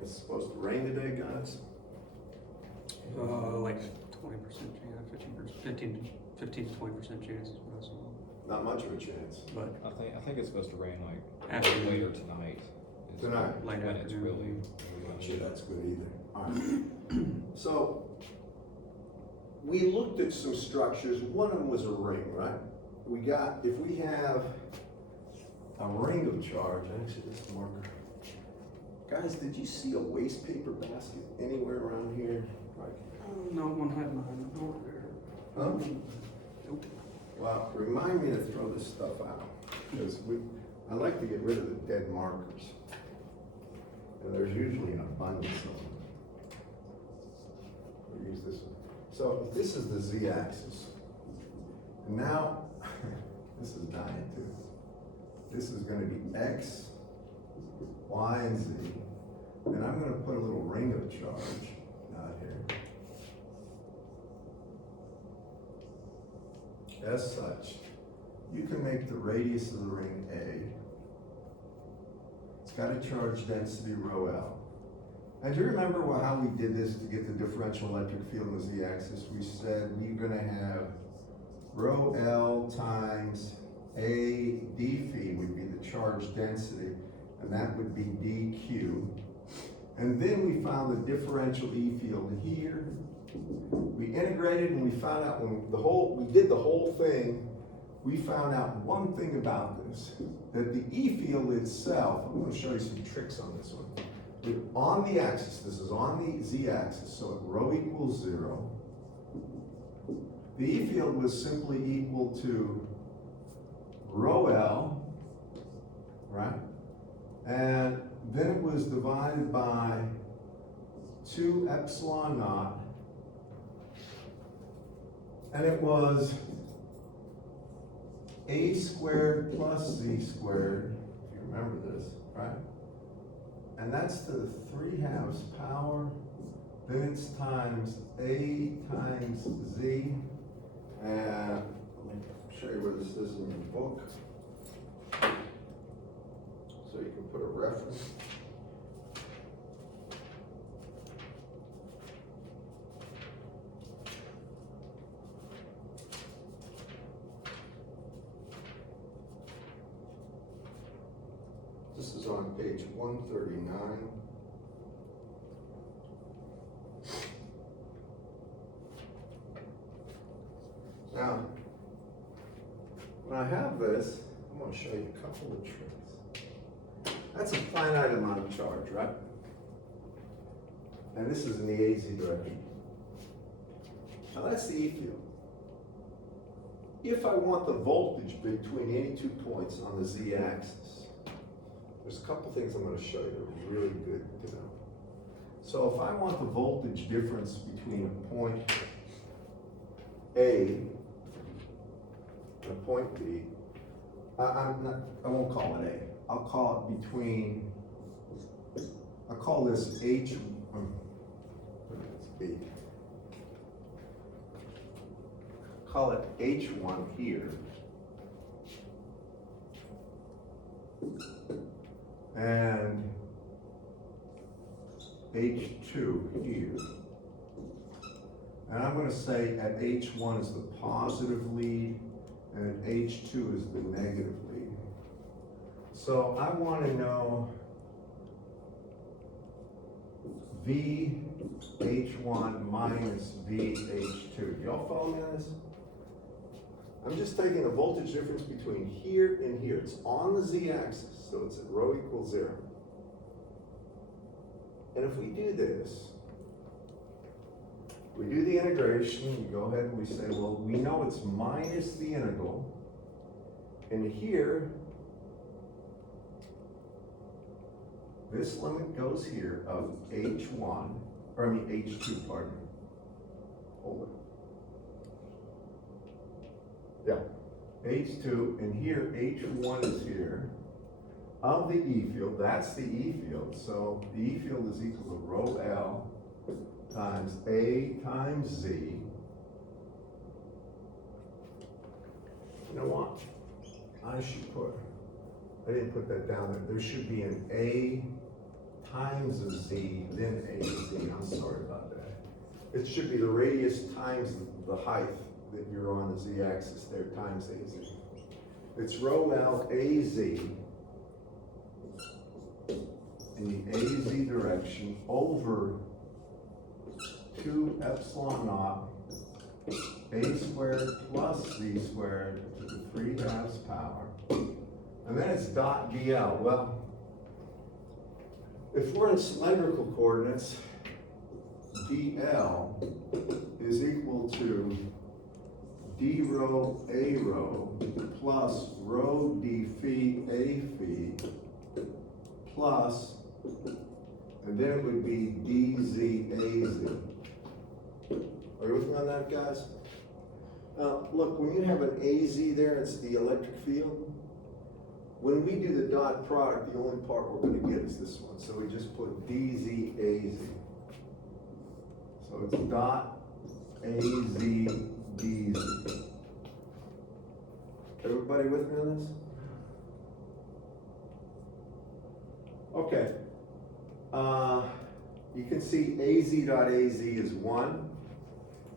It's supposed to rain today, guys. Like 20% chance, 15 to 20% chance. Not much of a chance. But I think it's supposed to rain like After- later tonight. is Tonight. When Later it's afternoon. really. I'm not sure that's good either. All right. So, we looked at some structures. One of them was a ring, right? If we have a ring of charge, actually this marker. Guys, did you see a waste paper basket anywhere around here? Like, no one had mine. No, huh? Nope. Well, remind me to throw this stuff out, because I like to get rid of the dead markers. And there's usually an abundance of them. We'll use this one. So this is the z-axis. And now, this is dying too. This is going to be x, y, and z. And I'm going to put a little ring of charge out here. As such, you can make the radius of the ring A. It's got a charge density rho L. And do you remember how we did this to get the differential electric field in the z-axis? We said we're gonna have rho L times A d phi would be the charge density, and that would be dq. And then we found the differential E field here. We integrated and we found out when we did the whole thing, we found out one thing about this, that the E field itself, I'm gonna show you some tricks on this one. On the axis, this is on the z-axis, so at rho equals 0, the E field was simply equal to rho L, right? And then it was divided by 2 epsilon naught, and it was a squared plus z squared, if you remember this, right? And that's to the 3/2 power, then it's times a times z, and let me show you where this is in your book, so you can put a reference. This is on page 139. Now, when I have this, I'm going to show you a couple of tricks. That's a finite amount of charge, right? And this is in the AZ direction. Now that's the E field. If I want the voltage between any 2 points on the z-axis, there's a couple things I'm going to show you that are really good to know. So if I want the voltage difference between a point A and a point B, I won't call it A. I'll call it between, I'll call this H, it's B. Call it H1 here. And H2 here. And I'm going to say at H1 is the positive lead and at H2 is the negative lead. So I want to know VH1 minus VH2. Do y'all follow me on this? I'm just taking the voltage difference between here and here. It's on the z-axis, so it's at rho equals 0. And if we do this, we do the integration, we go ahead and we say, well, we know it's minus the integral. And here, this limit goes here of H1, or I mean H2, pardon me. Hold it. Yeah, H2, and here H1 is here. Of the E field, that's the E field, so the E field is equal to rho L times A times Z. You know what? I didn't put that down there. There should be an A times a Z, then A Z. I'm sorry about that. It should be the radius times the height that you're on the z-axis there times AZ. It's rho L AZ in the AZ direction over 2 epsilon naught A squared plus Z squared to the 3/2 power. And then it's dot dl. Well, if we're in cylindrical coordinates, dl is equal to d rho a rho plus rho d phi a phi plus, and then it would be dz az. Are you with me on that, guys? Now, look, when you have an az there, it's the electric field. When we do the dot product, the only part we're going to get is this one. So we just put dz az. So it's dot az dz. Everybody with me on this? Okay. You can see az.az is 1.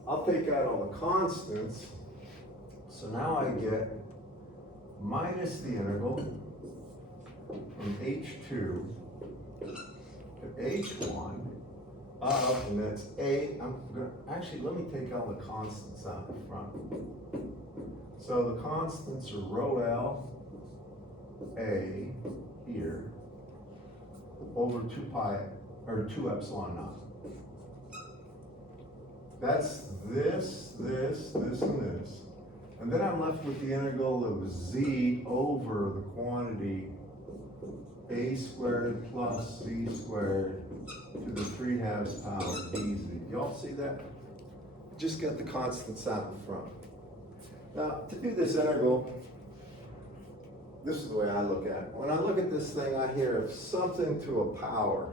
I'll take out all the constants. So now I get minus the integral from h2 to h1 of, and that's actually, let me take all the constants out in front. So the constants are rho L, A, here, over 2 pi, or 2 epsilon naught. That's this, this, this, and this. And then I'm left with the integral of z over the quantity a squared plus z squared to the 3/2 power dz. Y'all see that? Just got the constants out in front. Now, to do this integral, this is the way I look at it. When I look at this thing, I hear something to a power.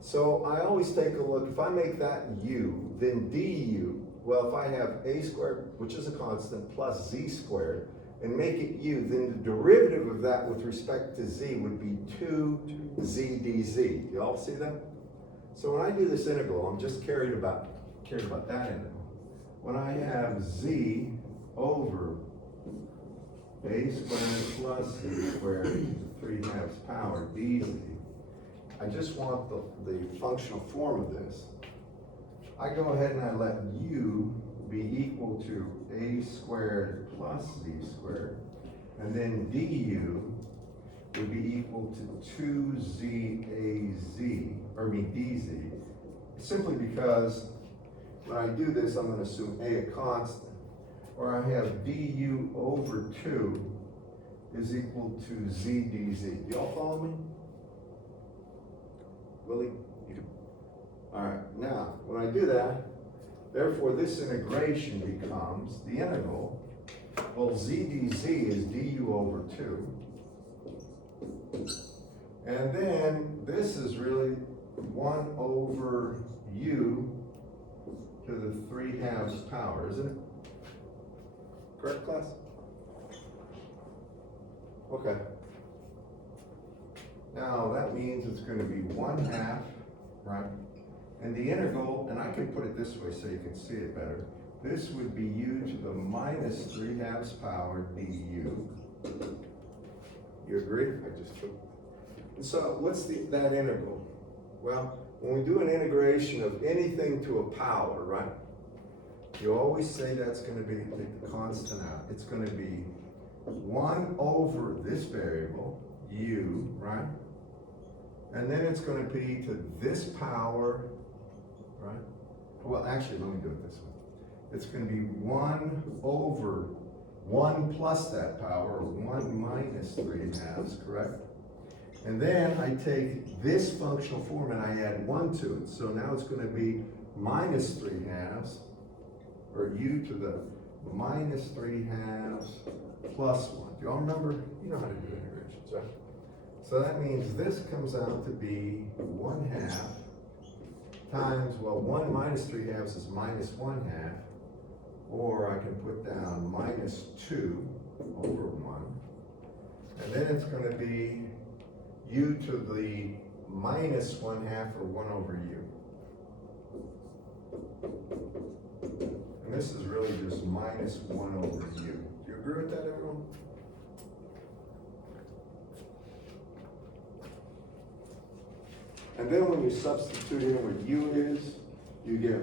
So I always take a look, if I make that u, then du, well, if I have a squared, which is a constant, plus z squared, and make it u, then the derivative of that with respect to z would be 2z dz. You all see that? So when I do this integral, I'm just cared about that integral. When I have z over a squared plus z squared to the 3/2 power dz, I just want the functional form of this. I go ahead and I let u be equal to a squared plus z squared, and then du would be equal to 2zaz, dz, simply because when I do this, I'm going to assume a constant, or I have du over 2 is equal to z dz. Do y'all follow me? Willie? All right, now, when I do that, therefore this integration becomes the integral, well, z dz is du over 2. And then this is really 1 over u to the 3/2 power, isn't it? Correct, class? Okay. Now, that means it's going to be 1/2, right? And the integral, and I can put it this way so you can see it better. This would be u to the minus 3/2 power du. You agree? I just took. And so what's that integral? Well, when we do an integration of anything to a power, right? You always say that's going to be, take the constant out. It's going to be 1 over this variable, u, right? And then it's going to be to this power, right? Well, actually, let me do it this way. It's going to be 1 over 1 plus that power, or 1 minus 3/2, correct? And then I take this functional form and I add 1 to it. So now it's going to be minus 3/2, or u to the minus 3/2 plus 1. Do y'all remember? You know how to do integrations, right? So that means this comes out to be 1/2 times, well, 1 minus 3/2 is minus 1/2, or I can put down minus 2 over 1. And then it's going to be u to the minus 1/2, or 1 over u. And this is really just minus 1 over u. Do you agree with that, everyone? And then when you substitute in what u is, you get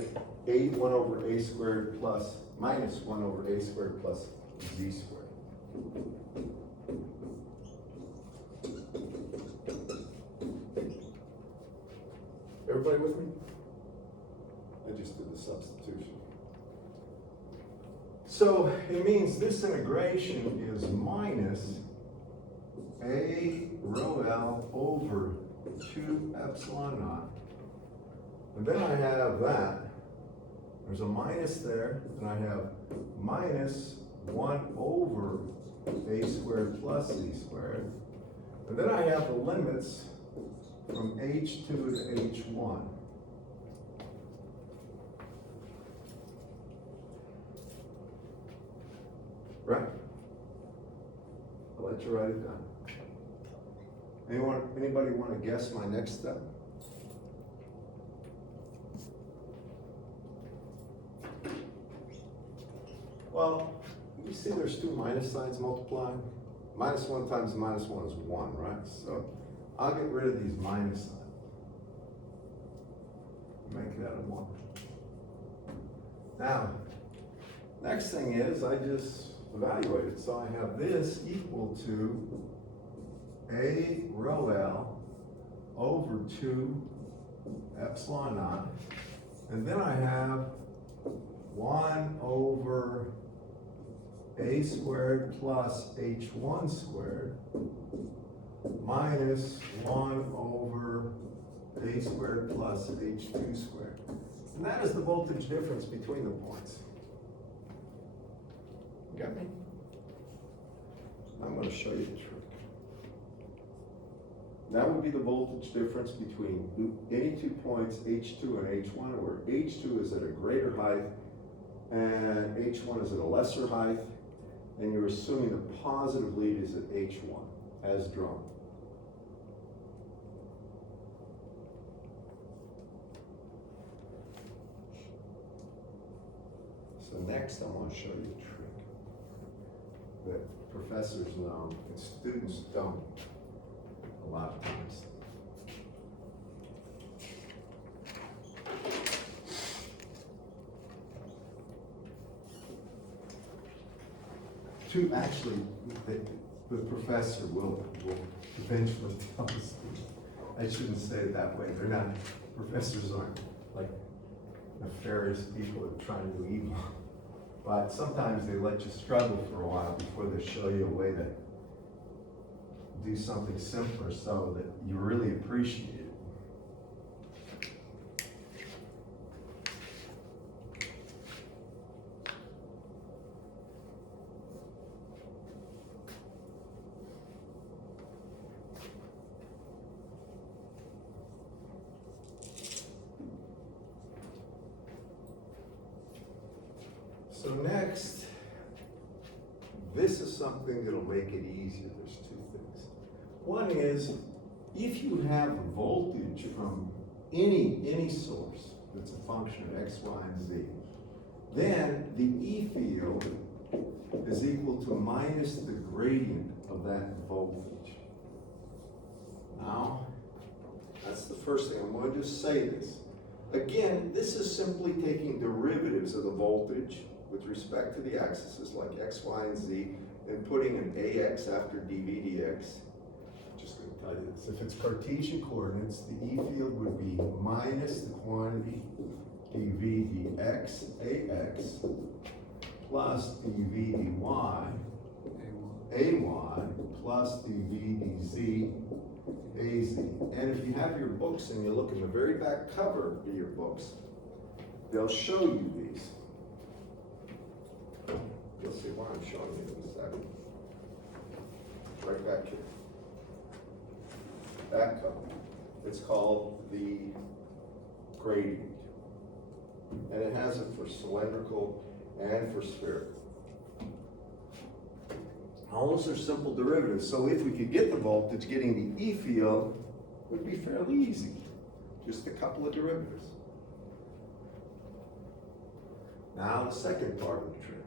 1 over a squared plus, minus 1 over a squared plus z squared. Everybody with me? I just did the substitution. So it means this integration is minus a rho L over 2 epsilon naught. And then I have that. There's a minus there, and I have minus 1 over a squared plus z squared. And then I have the limits from h2 to h1. Right? let you write it down. Anybody want to guess my next step? Well, you see there's two minus signs multiplying? Minus 1 times minus 1 is 1, right? So I'll get rid of these minus signs. Make that a 1. Now, next thing is I just evaluate it. So I have this equal to a rho L over 2 epsilon naught. And then I have 1 over a squared plus h1 squared minus 1 over a squared plus h2 squared. And that is the voltage difference between the points. You got me? I'm going to show you the trick. That would be the voltage difference between any 2 points, H2 and H1, where H2 is at a greater height and H1 is at a lesser height, and you're assuming the positive lead is at H1, as drawn. So next I want to show you a trick that professors know and students don't a lot of times. Actually, the professor will eventually tell the student. I shouldn't say it that way. They're not, professors aren't like nefarious people that are trying to do evil. But sometimes they let you struggle for a while before they show you a way to do something simpler so that you really appreciate it. So next, this is something that'll make it easier. There's two things. One is, if you have a voltage from any source that's a function of x, y, and z, then the E field is equal to minus the gradient of that voltage. Now, that's the first thing. I'm going to just say this. Again, this is simply taking derivatives of the voltage with respect to the axes like x, y, and z, and putting an ax after dv dx. I'm just going to tell you this. If it's Cartesian coordinates, the E field would be minus the quantity dv dx ax plus dv dy ay plus dv dz az. And if you have your books and you look in the very back cover of your books, they'll show you these. You'll see why I'm showing you in a second. Right back here. That cover. It's called the gradient. And it has it for cylindrical and for spherical. All those are simple derivatives. So if we could get the voltage, getting the E field would be fairly easy. Just a couple of derivatives. Now the second part of the trick.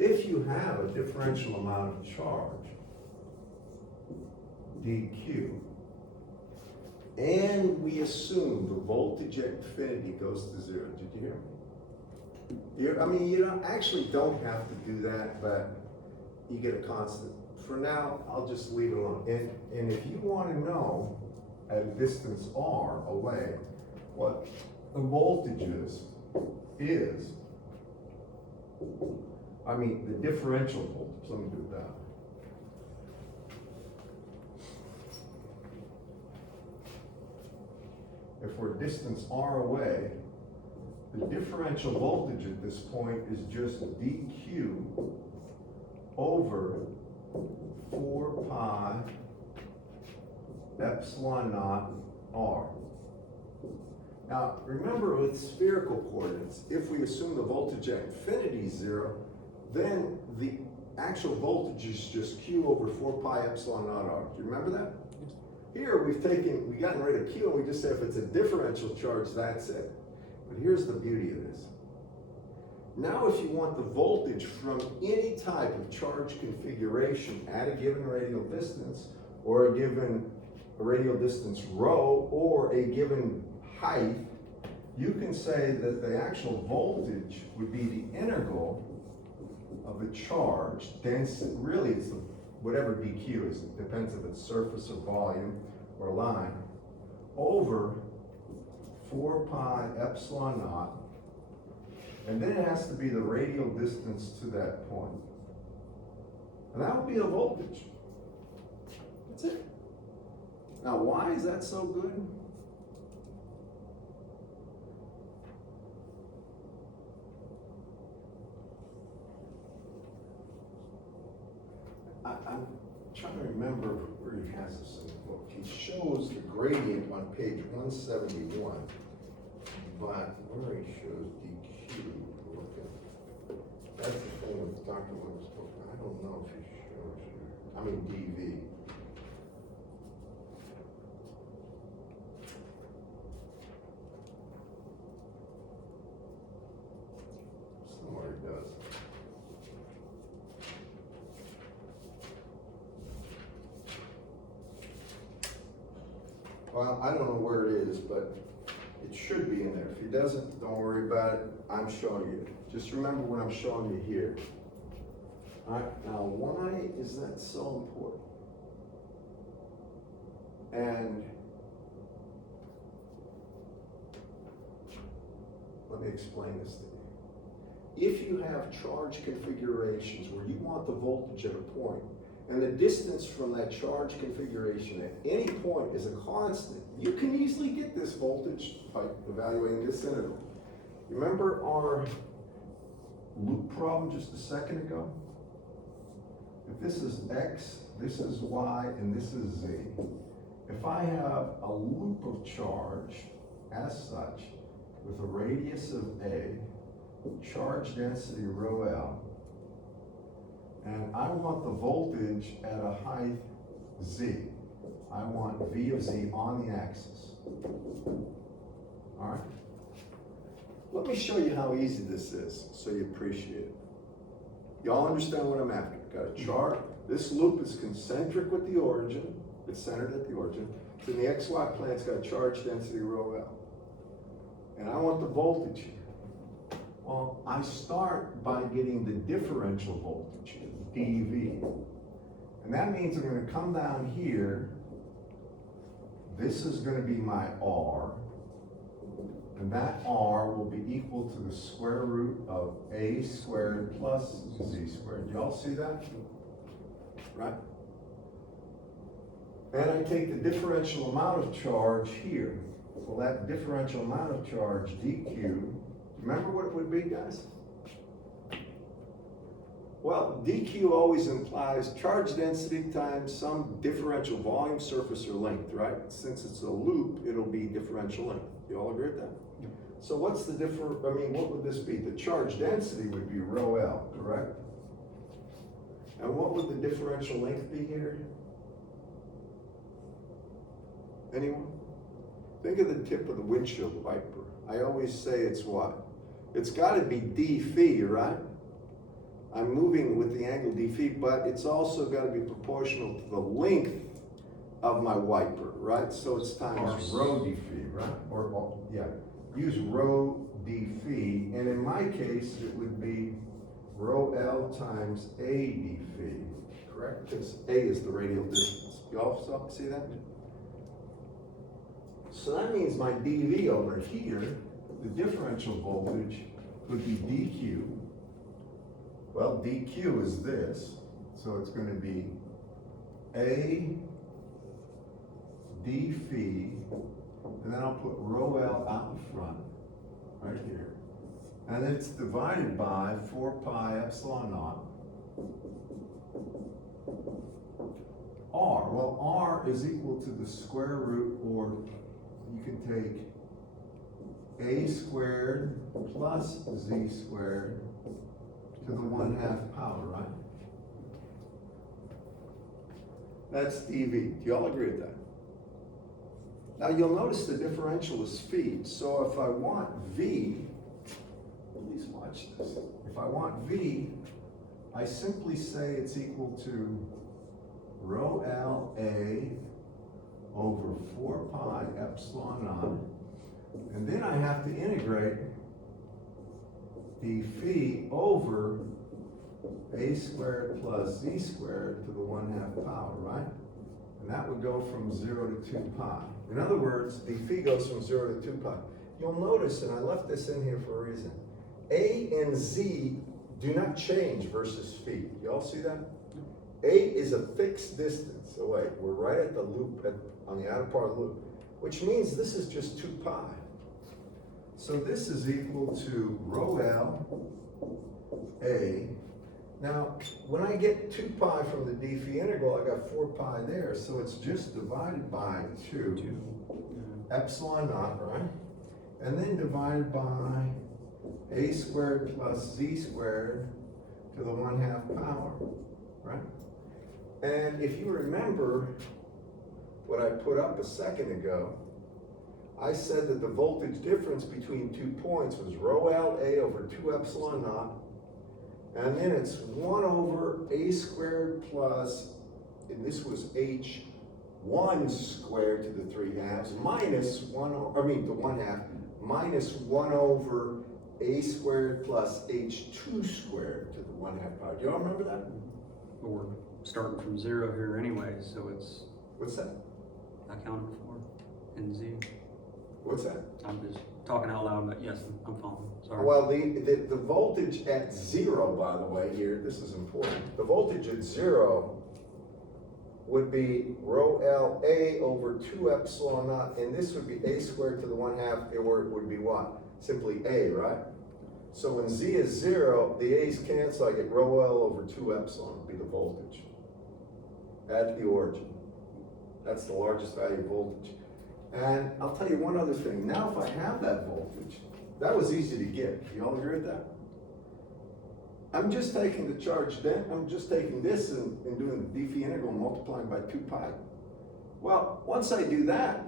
If you have a differential amount of charge, dq, and we assume the voltage at infinity goes to 0, did you hear me? I mean, you actually don't have to do that, but you get a constant. For now, I'll just leave it alone. And if you want to know at a distance r away what the voltage is, I mean, the differential voltage, let me do that. If we're a distance r away, the differential voltage at this point is just dq over 4 pi epsilon naught r. Now, remember with spherical coordinates, if we assume the voltage at infinity is 0, then the actual voltage is just Q over 4 pi epsilon naught R. Do you remember that? Here, we've gotten rid of Q, and we just say if it's a differential charge, that's it. But here's the beauty of this. Now, if you want the voltage from any type of charge configuration at a given radial distance, or a given radial distance rho, or a given height, you can say that the actual voltage would be the integral of the charge density. Really, it's whatever dq is. It depends if it's surface or volume or line, over 4 pi epsilon naught, and then it has to be the radial distance to that point. And that would be the voltage. That's it. Now, why is that so good? I'm trying to remember where he has this in the book. He shows the gradient on page 171, but where he shows dq, look at, that's the thing with Dr. Lewis' book. I don't know if he shows you, I mean dv. Somewhere he does. Well, I don't know where it is, but it should be in there. If he doesn't, don't worry about it. I'm showing you. Just remember what I'm showing you here. All right, now why is that so important? And let me explain this to you. If you have charge configurations where you want the voltage at a point, and the distance from that charge configuration at any point is a constant, you can easily get this voltage by evaluating this integral. Remember our loop problem just a second ago? If this is x, this is y, and this is z, if I have a loop of charge as such, with a radius of a, charge density rho l, and I want the voltage at a height z. I want V of z on the axis. All right? Let me show you how easy this is so you appreciate it. Y'all understand what I'm after. Got a chart. This loop is concentric with the origin. It's centered at the origin. Then the XY plane's got a charge density rho l. And I want the voltage here. Well, I start by getting the differential voltage here, dV. And that means I'm going to come down here. This is going to be my R. And that R will be equal to the square root of A squared plus Z squared. Do y'all see that? Right? And I take the differential amount of charge here. Well, that differential amount of charge, dQ, remember what it would be, guys? Well, dQ always implies charge density times some differential volume, surface, or length, right? Since it's a loop, it'll be differential length. You all agree with that? Yep. So what's the what would this be? The charge density would be rho L, correct? And what would the differential length be here? Anyone? Think of the tip of the windshield wiper. I always say it's what? It's got to be d phi, right? I'm moving with the angle d phi, but it's also got to be proportional to the length of my wiper, right? So it's times rho d phi, right? Or yeah, use rho d phi, and in my case, it would be rho L times a d phi, correct? Because a is the radial distance. You all see that? So that means my dV over here, the differential voltage, would be dQ. Well, dQ is this, so it's going to be A d phi, and then I'll put rho L out in front, right here. And then it's divided by 4 pi epsilon naught R. Well, R is equal to the square root, or you can take a squared plus z squared to the 1/2 power, right? That's dV. Do you all agree with that? Now you'll notice the differential is feet. So if I want V, please watch this. If I want V, I simply say it's equal to rho L A over 4 pi epsilon naught. And then I have to integrate the phi over a squared plus z squared to the 1/2 power, right? And that would go from 0 to 2 pi. In other words, the phi goes from 0 to 2 pi. You'll notice, and I left this in here for a reason, a and z do not change versus phi. You all see that? A is a fixed distance away. We're right at the loop, on the outer part of the loop, which means this is just 2 pi. So this is equal to rho L A. Now, when I get 2 pi from the d phi integral, I got 4 pi there, so it's just divided by 2 epsilon naught, right? And then divided by a squared plus z squared to the 1/2 power, right? And if you remember what I put up a second ago, I said that the voltage difference between 2 points was rho L A over 2 epsilon naught, and then it's 1 over a squared plus, and this was h1 squared to the 3/2 minus 1, the 1/2, minus 1 over a squared plus h2 squared to the 1/2 power. Do you all remember that? But we're starting from 0 here anyway, so it's What's that? accounted for in Z. What's that? I'm just talking out loud, but yes, I'm following, sorry. Well, the voltage at 0, by the way, here, this is important. The voltage at 0 would be rho L A over 2 epsilon naught, and this would be a squared to the 1/2, or it would be what? Simply a, right? So when z is 0, the a's cancel, I get rho L over 2 epsilon would be the voltage at the origin. That's the largest value of voltage. And I'll tell you one other thing. Now, if I have that voltage, that was easy to get. You all agree with that? I'm just taking the charge, then I'm just taking this and doing the d phi integral and multiplying by 2 pi. Well, once I do that,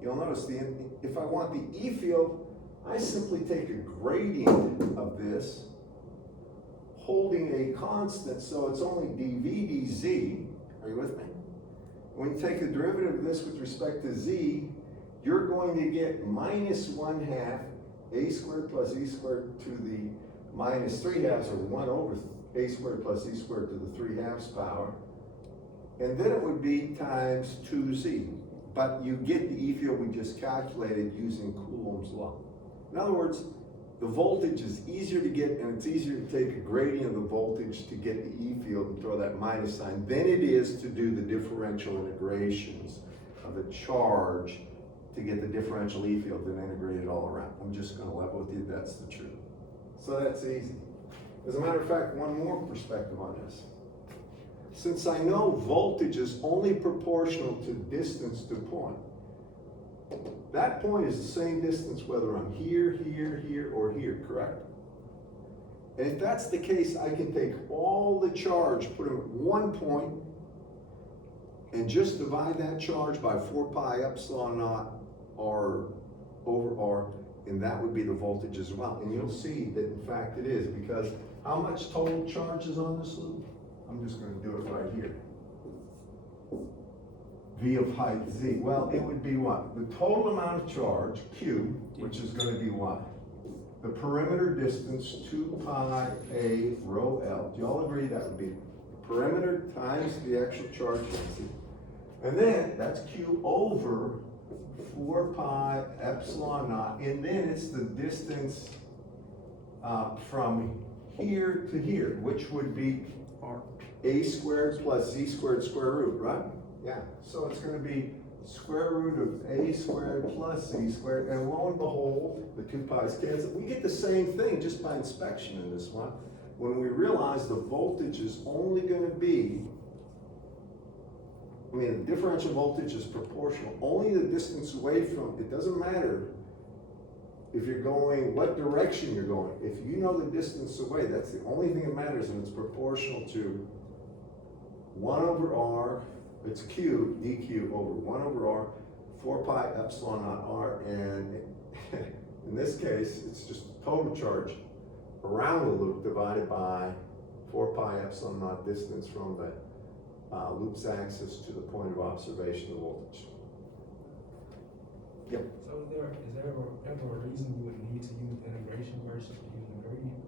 you'll notice if I want the E field, I simply take a gradient of this, holding a constant, so it's only dV dz. Are you with me? When you take the derivative of this with respect to z, you're going to get minus 1/2 a squared plus e squared to the minus 3/2, or 1 over a squared plus e squared to the 3/2 power. And then it would be times 2z. But you get the E field we just calculated using Coulomb's law. In other words, the voltage is easier to get, and it's easier to take a gradient of the voltage to get the E field and throw that minus sign than it is to do the differential integrations of the charge to get the differential E field and integrate it all around. I'm just going to level with you, that's the truth. So that's easy. As a matter of fact, one more perspective on this. Since I know voltage is only proportional to distance to point, that point is the same distance whether I'm here, here, here, or here, correct? And if that's the case, I can take all the charge, put them at one point, and just divide that charge by 4 pi epsilon naught r over r, and that would be the voltage as well. And you'll see that in fact it is, because how much total charge is on this loop? I'm just going to do it right here. V of height z. Well, it would be what? The total amount of charge, Q, which is going to be what? The perimeter distance, 2 pi a rho L. Do you all agree that would be the perimeter times the actual charge density? And then that's Q over 4 pi epsilon naught. And then it's the distance from here to here, which would be R. a squared plus z squared square root, right? Yeah, so it's going to be square root of a squared plus z squared, and lo and behold, the 2 pi's cancel. We get the same thing just by inspection in this one. When we realize the voltage is only going to be, the differential voltage is proportional, only the distance away from, it doesn't matter if you're going, what direction you're going. If you know the distance away, that's the only thing that matters, and it's proportional to 1 over r It's Q, dq over 1 over r, 4 pi epsilon naught r, and in this case, it's just total charge around the loop divided by 4 pi epsilon naught distance from the loop's axis to the point of observation of voltage. Yep. So is there ever a reason you would need to use integration versus using a gradient?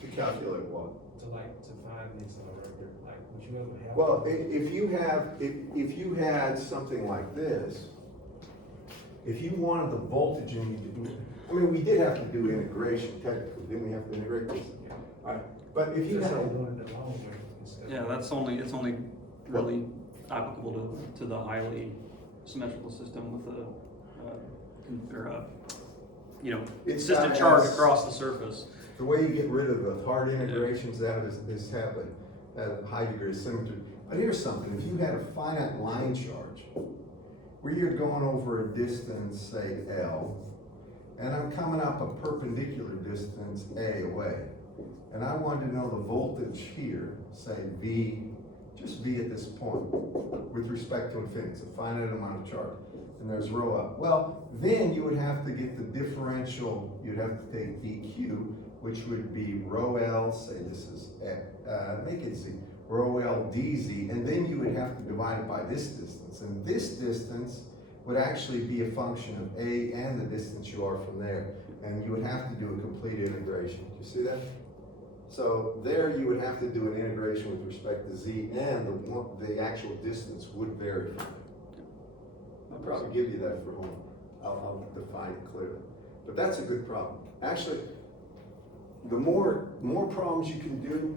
To calculate what? To find the accelerator, like, would you ever have? Well, if you had something like this, if you wanted the voltage and I mean, we did have to do integration technically, didn't we have to integrate this? Alright, but if you Just had, say doing it the long way instead of- Yeah, it's only really applicable to the highly symmetrical system with It's consistent not charge as- across the surface. the way you get rid of the hard integrations, that is having a high degree of symmetry. But here's something, if you had a finite line charge, where you're going over a distance, say L, and I'm coming up a perpendicular distance A away, and I wanted to know the voltage here, say V, just V at this point, with respect to infinity, it's a finite amount of charge, and there's rho up. Well, then you would have to get the differential, you'd have to take dq, which would be rho L, say this is, make it Z, rho L dz, and then you would have to divide it by this distance, and this distance would actually be a function of A and the distance you are from there, and you would have to do a complete integration. Do you see that? So there you would have to do an integration with respect to Z, and the actual distance would vary. I'll probably give you that for home. I'll define it clearly. But that's a good problem. Actually, the more problems you can do,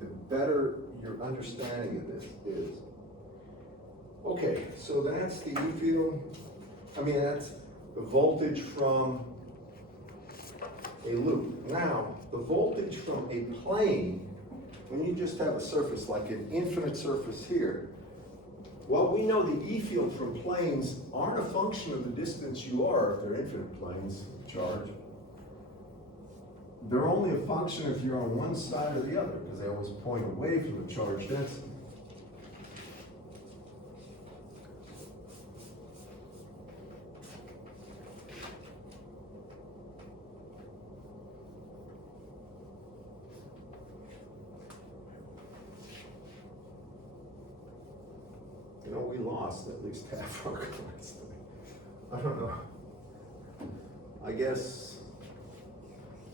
the better your understanding of this is. Okay, so that's the E field. That's the voltage from a loop. Now, the voltage from a plane, when you just have a surface like an infinite surface here, well, we know the E field from planes aren't a function of the distance you are if they're infinite planes of charge. They're only a function if you're on one side or the other, because they always point away from the charge density. We lost at least half our cards. I don't know. I guess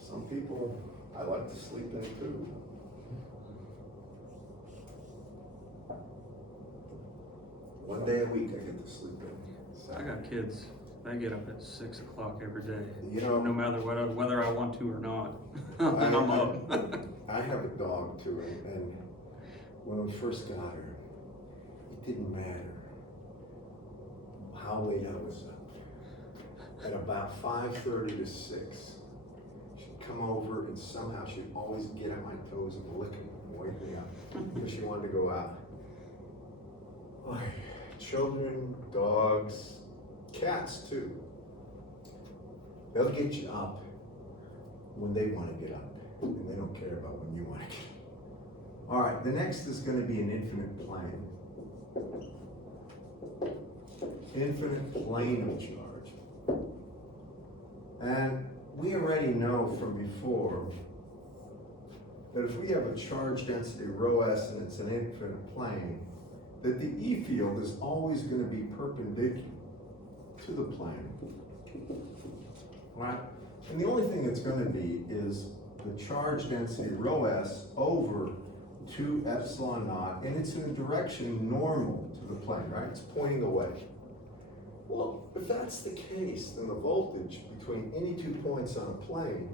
some people, I like to sleep in too. One day a week I get to sleep in. I got kids. They get up at 6 o'clock every day. You know, No matter whether I want to or not, I'm up. I have a dog too, and when we first got her, it didn't matter how late I was up. At about 5:30 to 6, she'd come over and somehow she'd always get at my toes and lick them and wake me up because she wanted to go out. Like, children, dogs, cats too. They'll get you up when they want to get up, and they don't care about when you want to get up. All right, the next is going to be an infinite plane. Infinite plane of charge. And we already know from before that if we have a charge density rho s and it's an infinite plane, that the E field is always going to be perpendicular to the plane. Right? And the only thing it's going to be is the charge density rho s over 2 epsilon naught, and it's in a direction normal to the plane, right? It's pointing away. Well, if that's the case, then the voltage between any 2 points on a plane,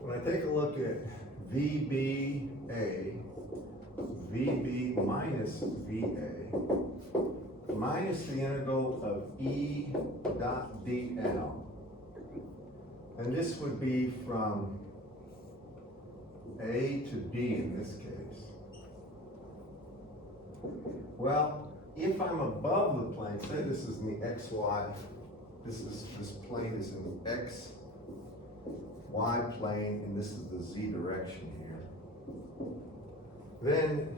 when I take a look at VBA, VB minus VA, minus the integral of E dot dl, and this would be from A to B in this case. Well, if I'm above the plane, say this is in the XY, this plane is in the X, Y plane, and this is the Z direction here. Then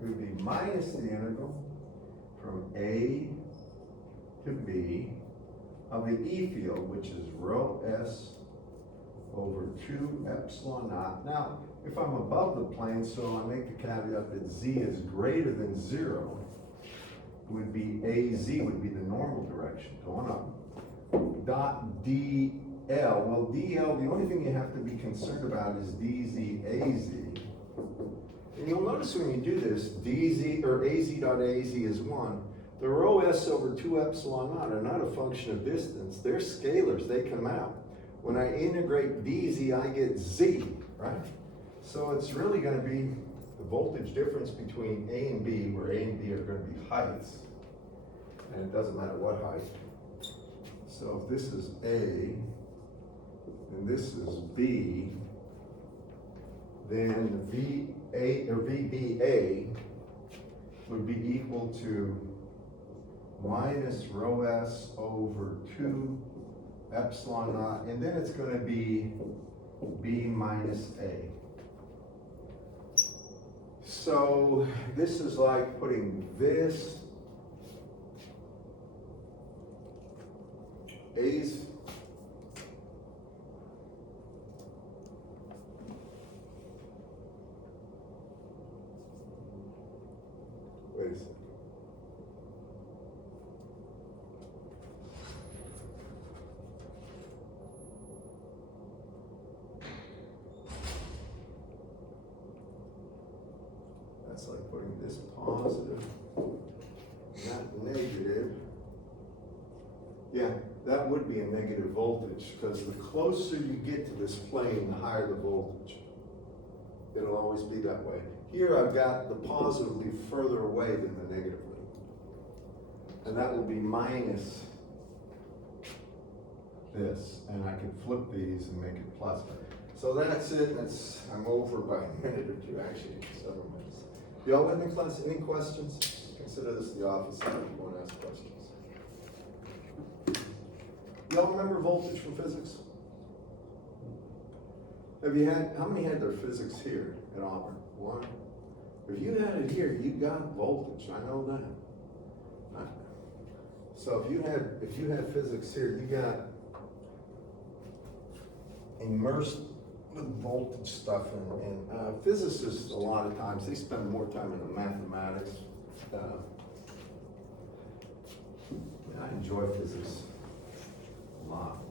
it would be minus the integral from A to B of the E field, which is rho S over 2 epsilon naught. Now, if I'm above the plane, so I make the caveat that Z is greater than 0, would be AZ would be the normal direction, going up. Dot DL, well DL, the only thing you have to be concerned about is DZ, AZ. And you'll notice when you do this, DZ, or AZ dot AZ is 1. The rho S over 2 epsilon naught are not a function of distance, they're scalars, they come out. When I integrate DZ, I get Z, right? So it's really gonna be the voltage difference between A and B, where A and B are gonna be heights. And it doesn't matter what height. So if this is A, and this is B, then VA, or VBA would be equal to minus rho S over 2 epsilon naught, and then it's gonna be B minus A. So this is like putting this A's wait a second. That's like putting this positive, not negative. Yeah, that would be a negative voltage, because the closer you get to this plane, the higher the voltage. It'll always be that way. Here I've got the positively further away than the negatively. And that will be minus this, and I can flip these and make it plus. So that's it, I'm over by a minute or two, actually, several minutes. Y'all in the class, any questions? Consider this the office hour if you want to ask questions. Y'all remember voltage from physics? Have you had, how many had their physics here at Auburn? One? If you had it here, you got voltage, I know that. Right? So if you had physics here, you got immersed with voltage stuff, and physicists a lot of times, they spend more time in the mathematics. I enjoy physics a lot.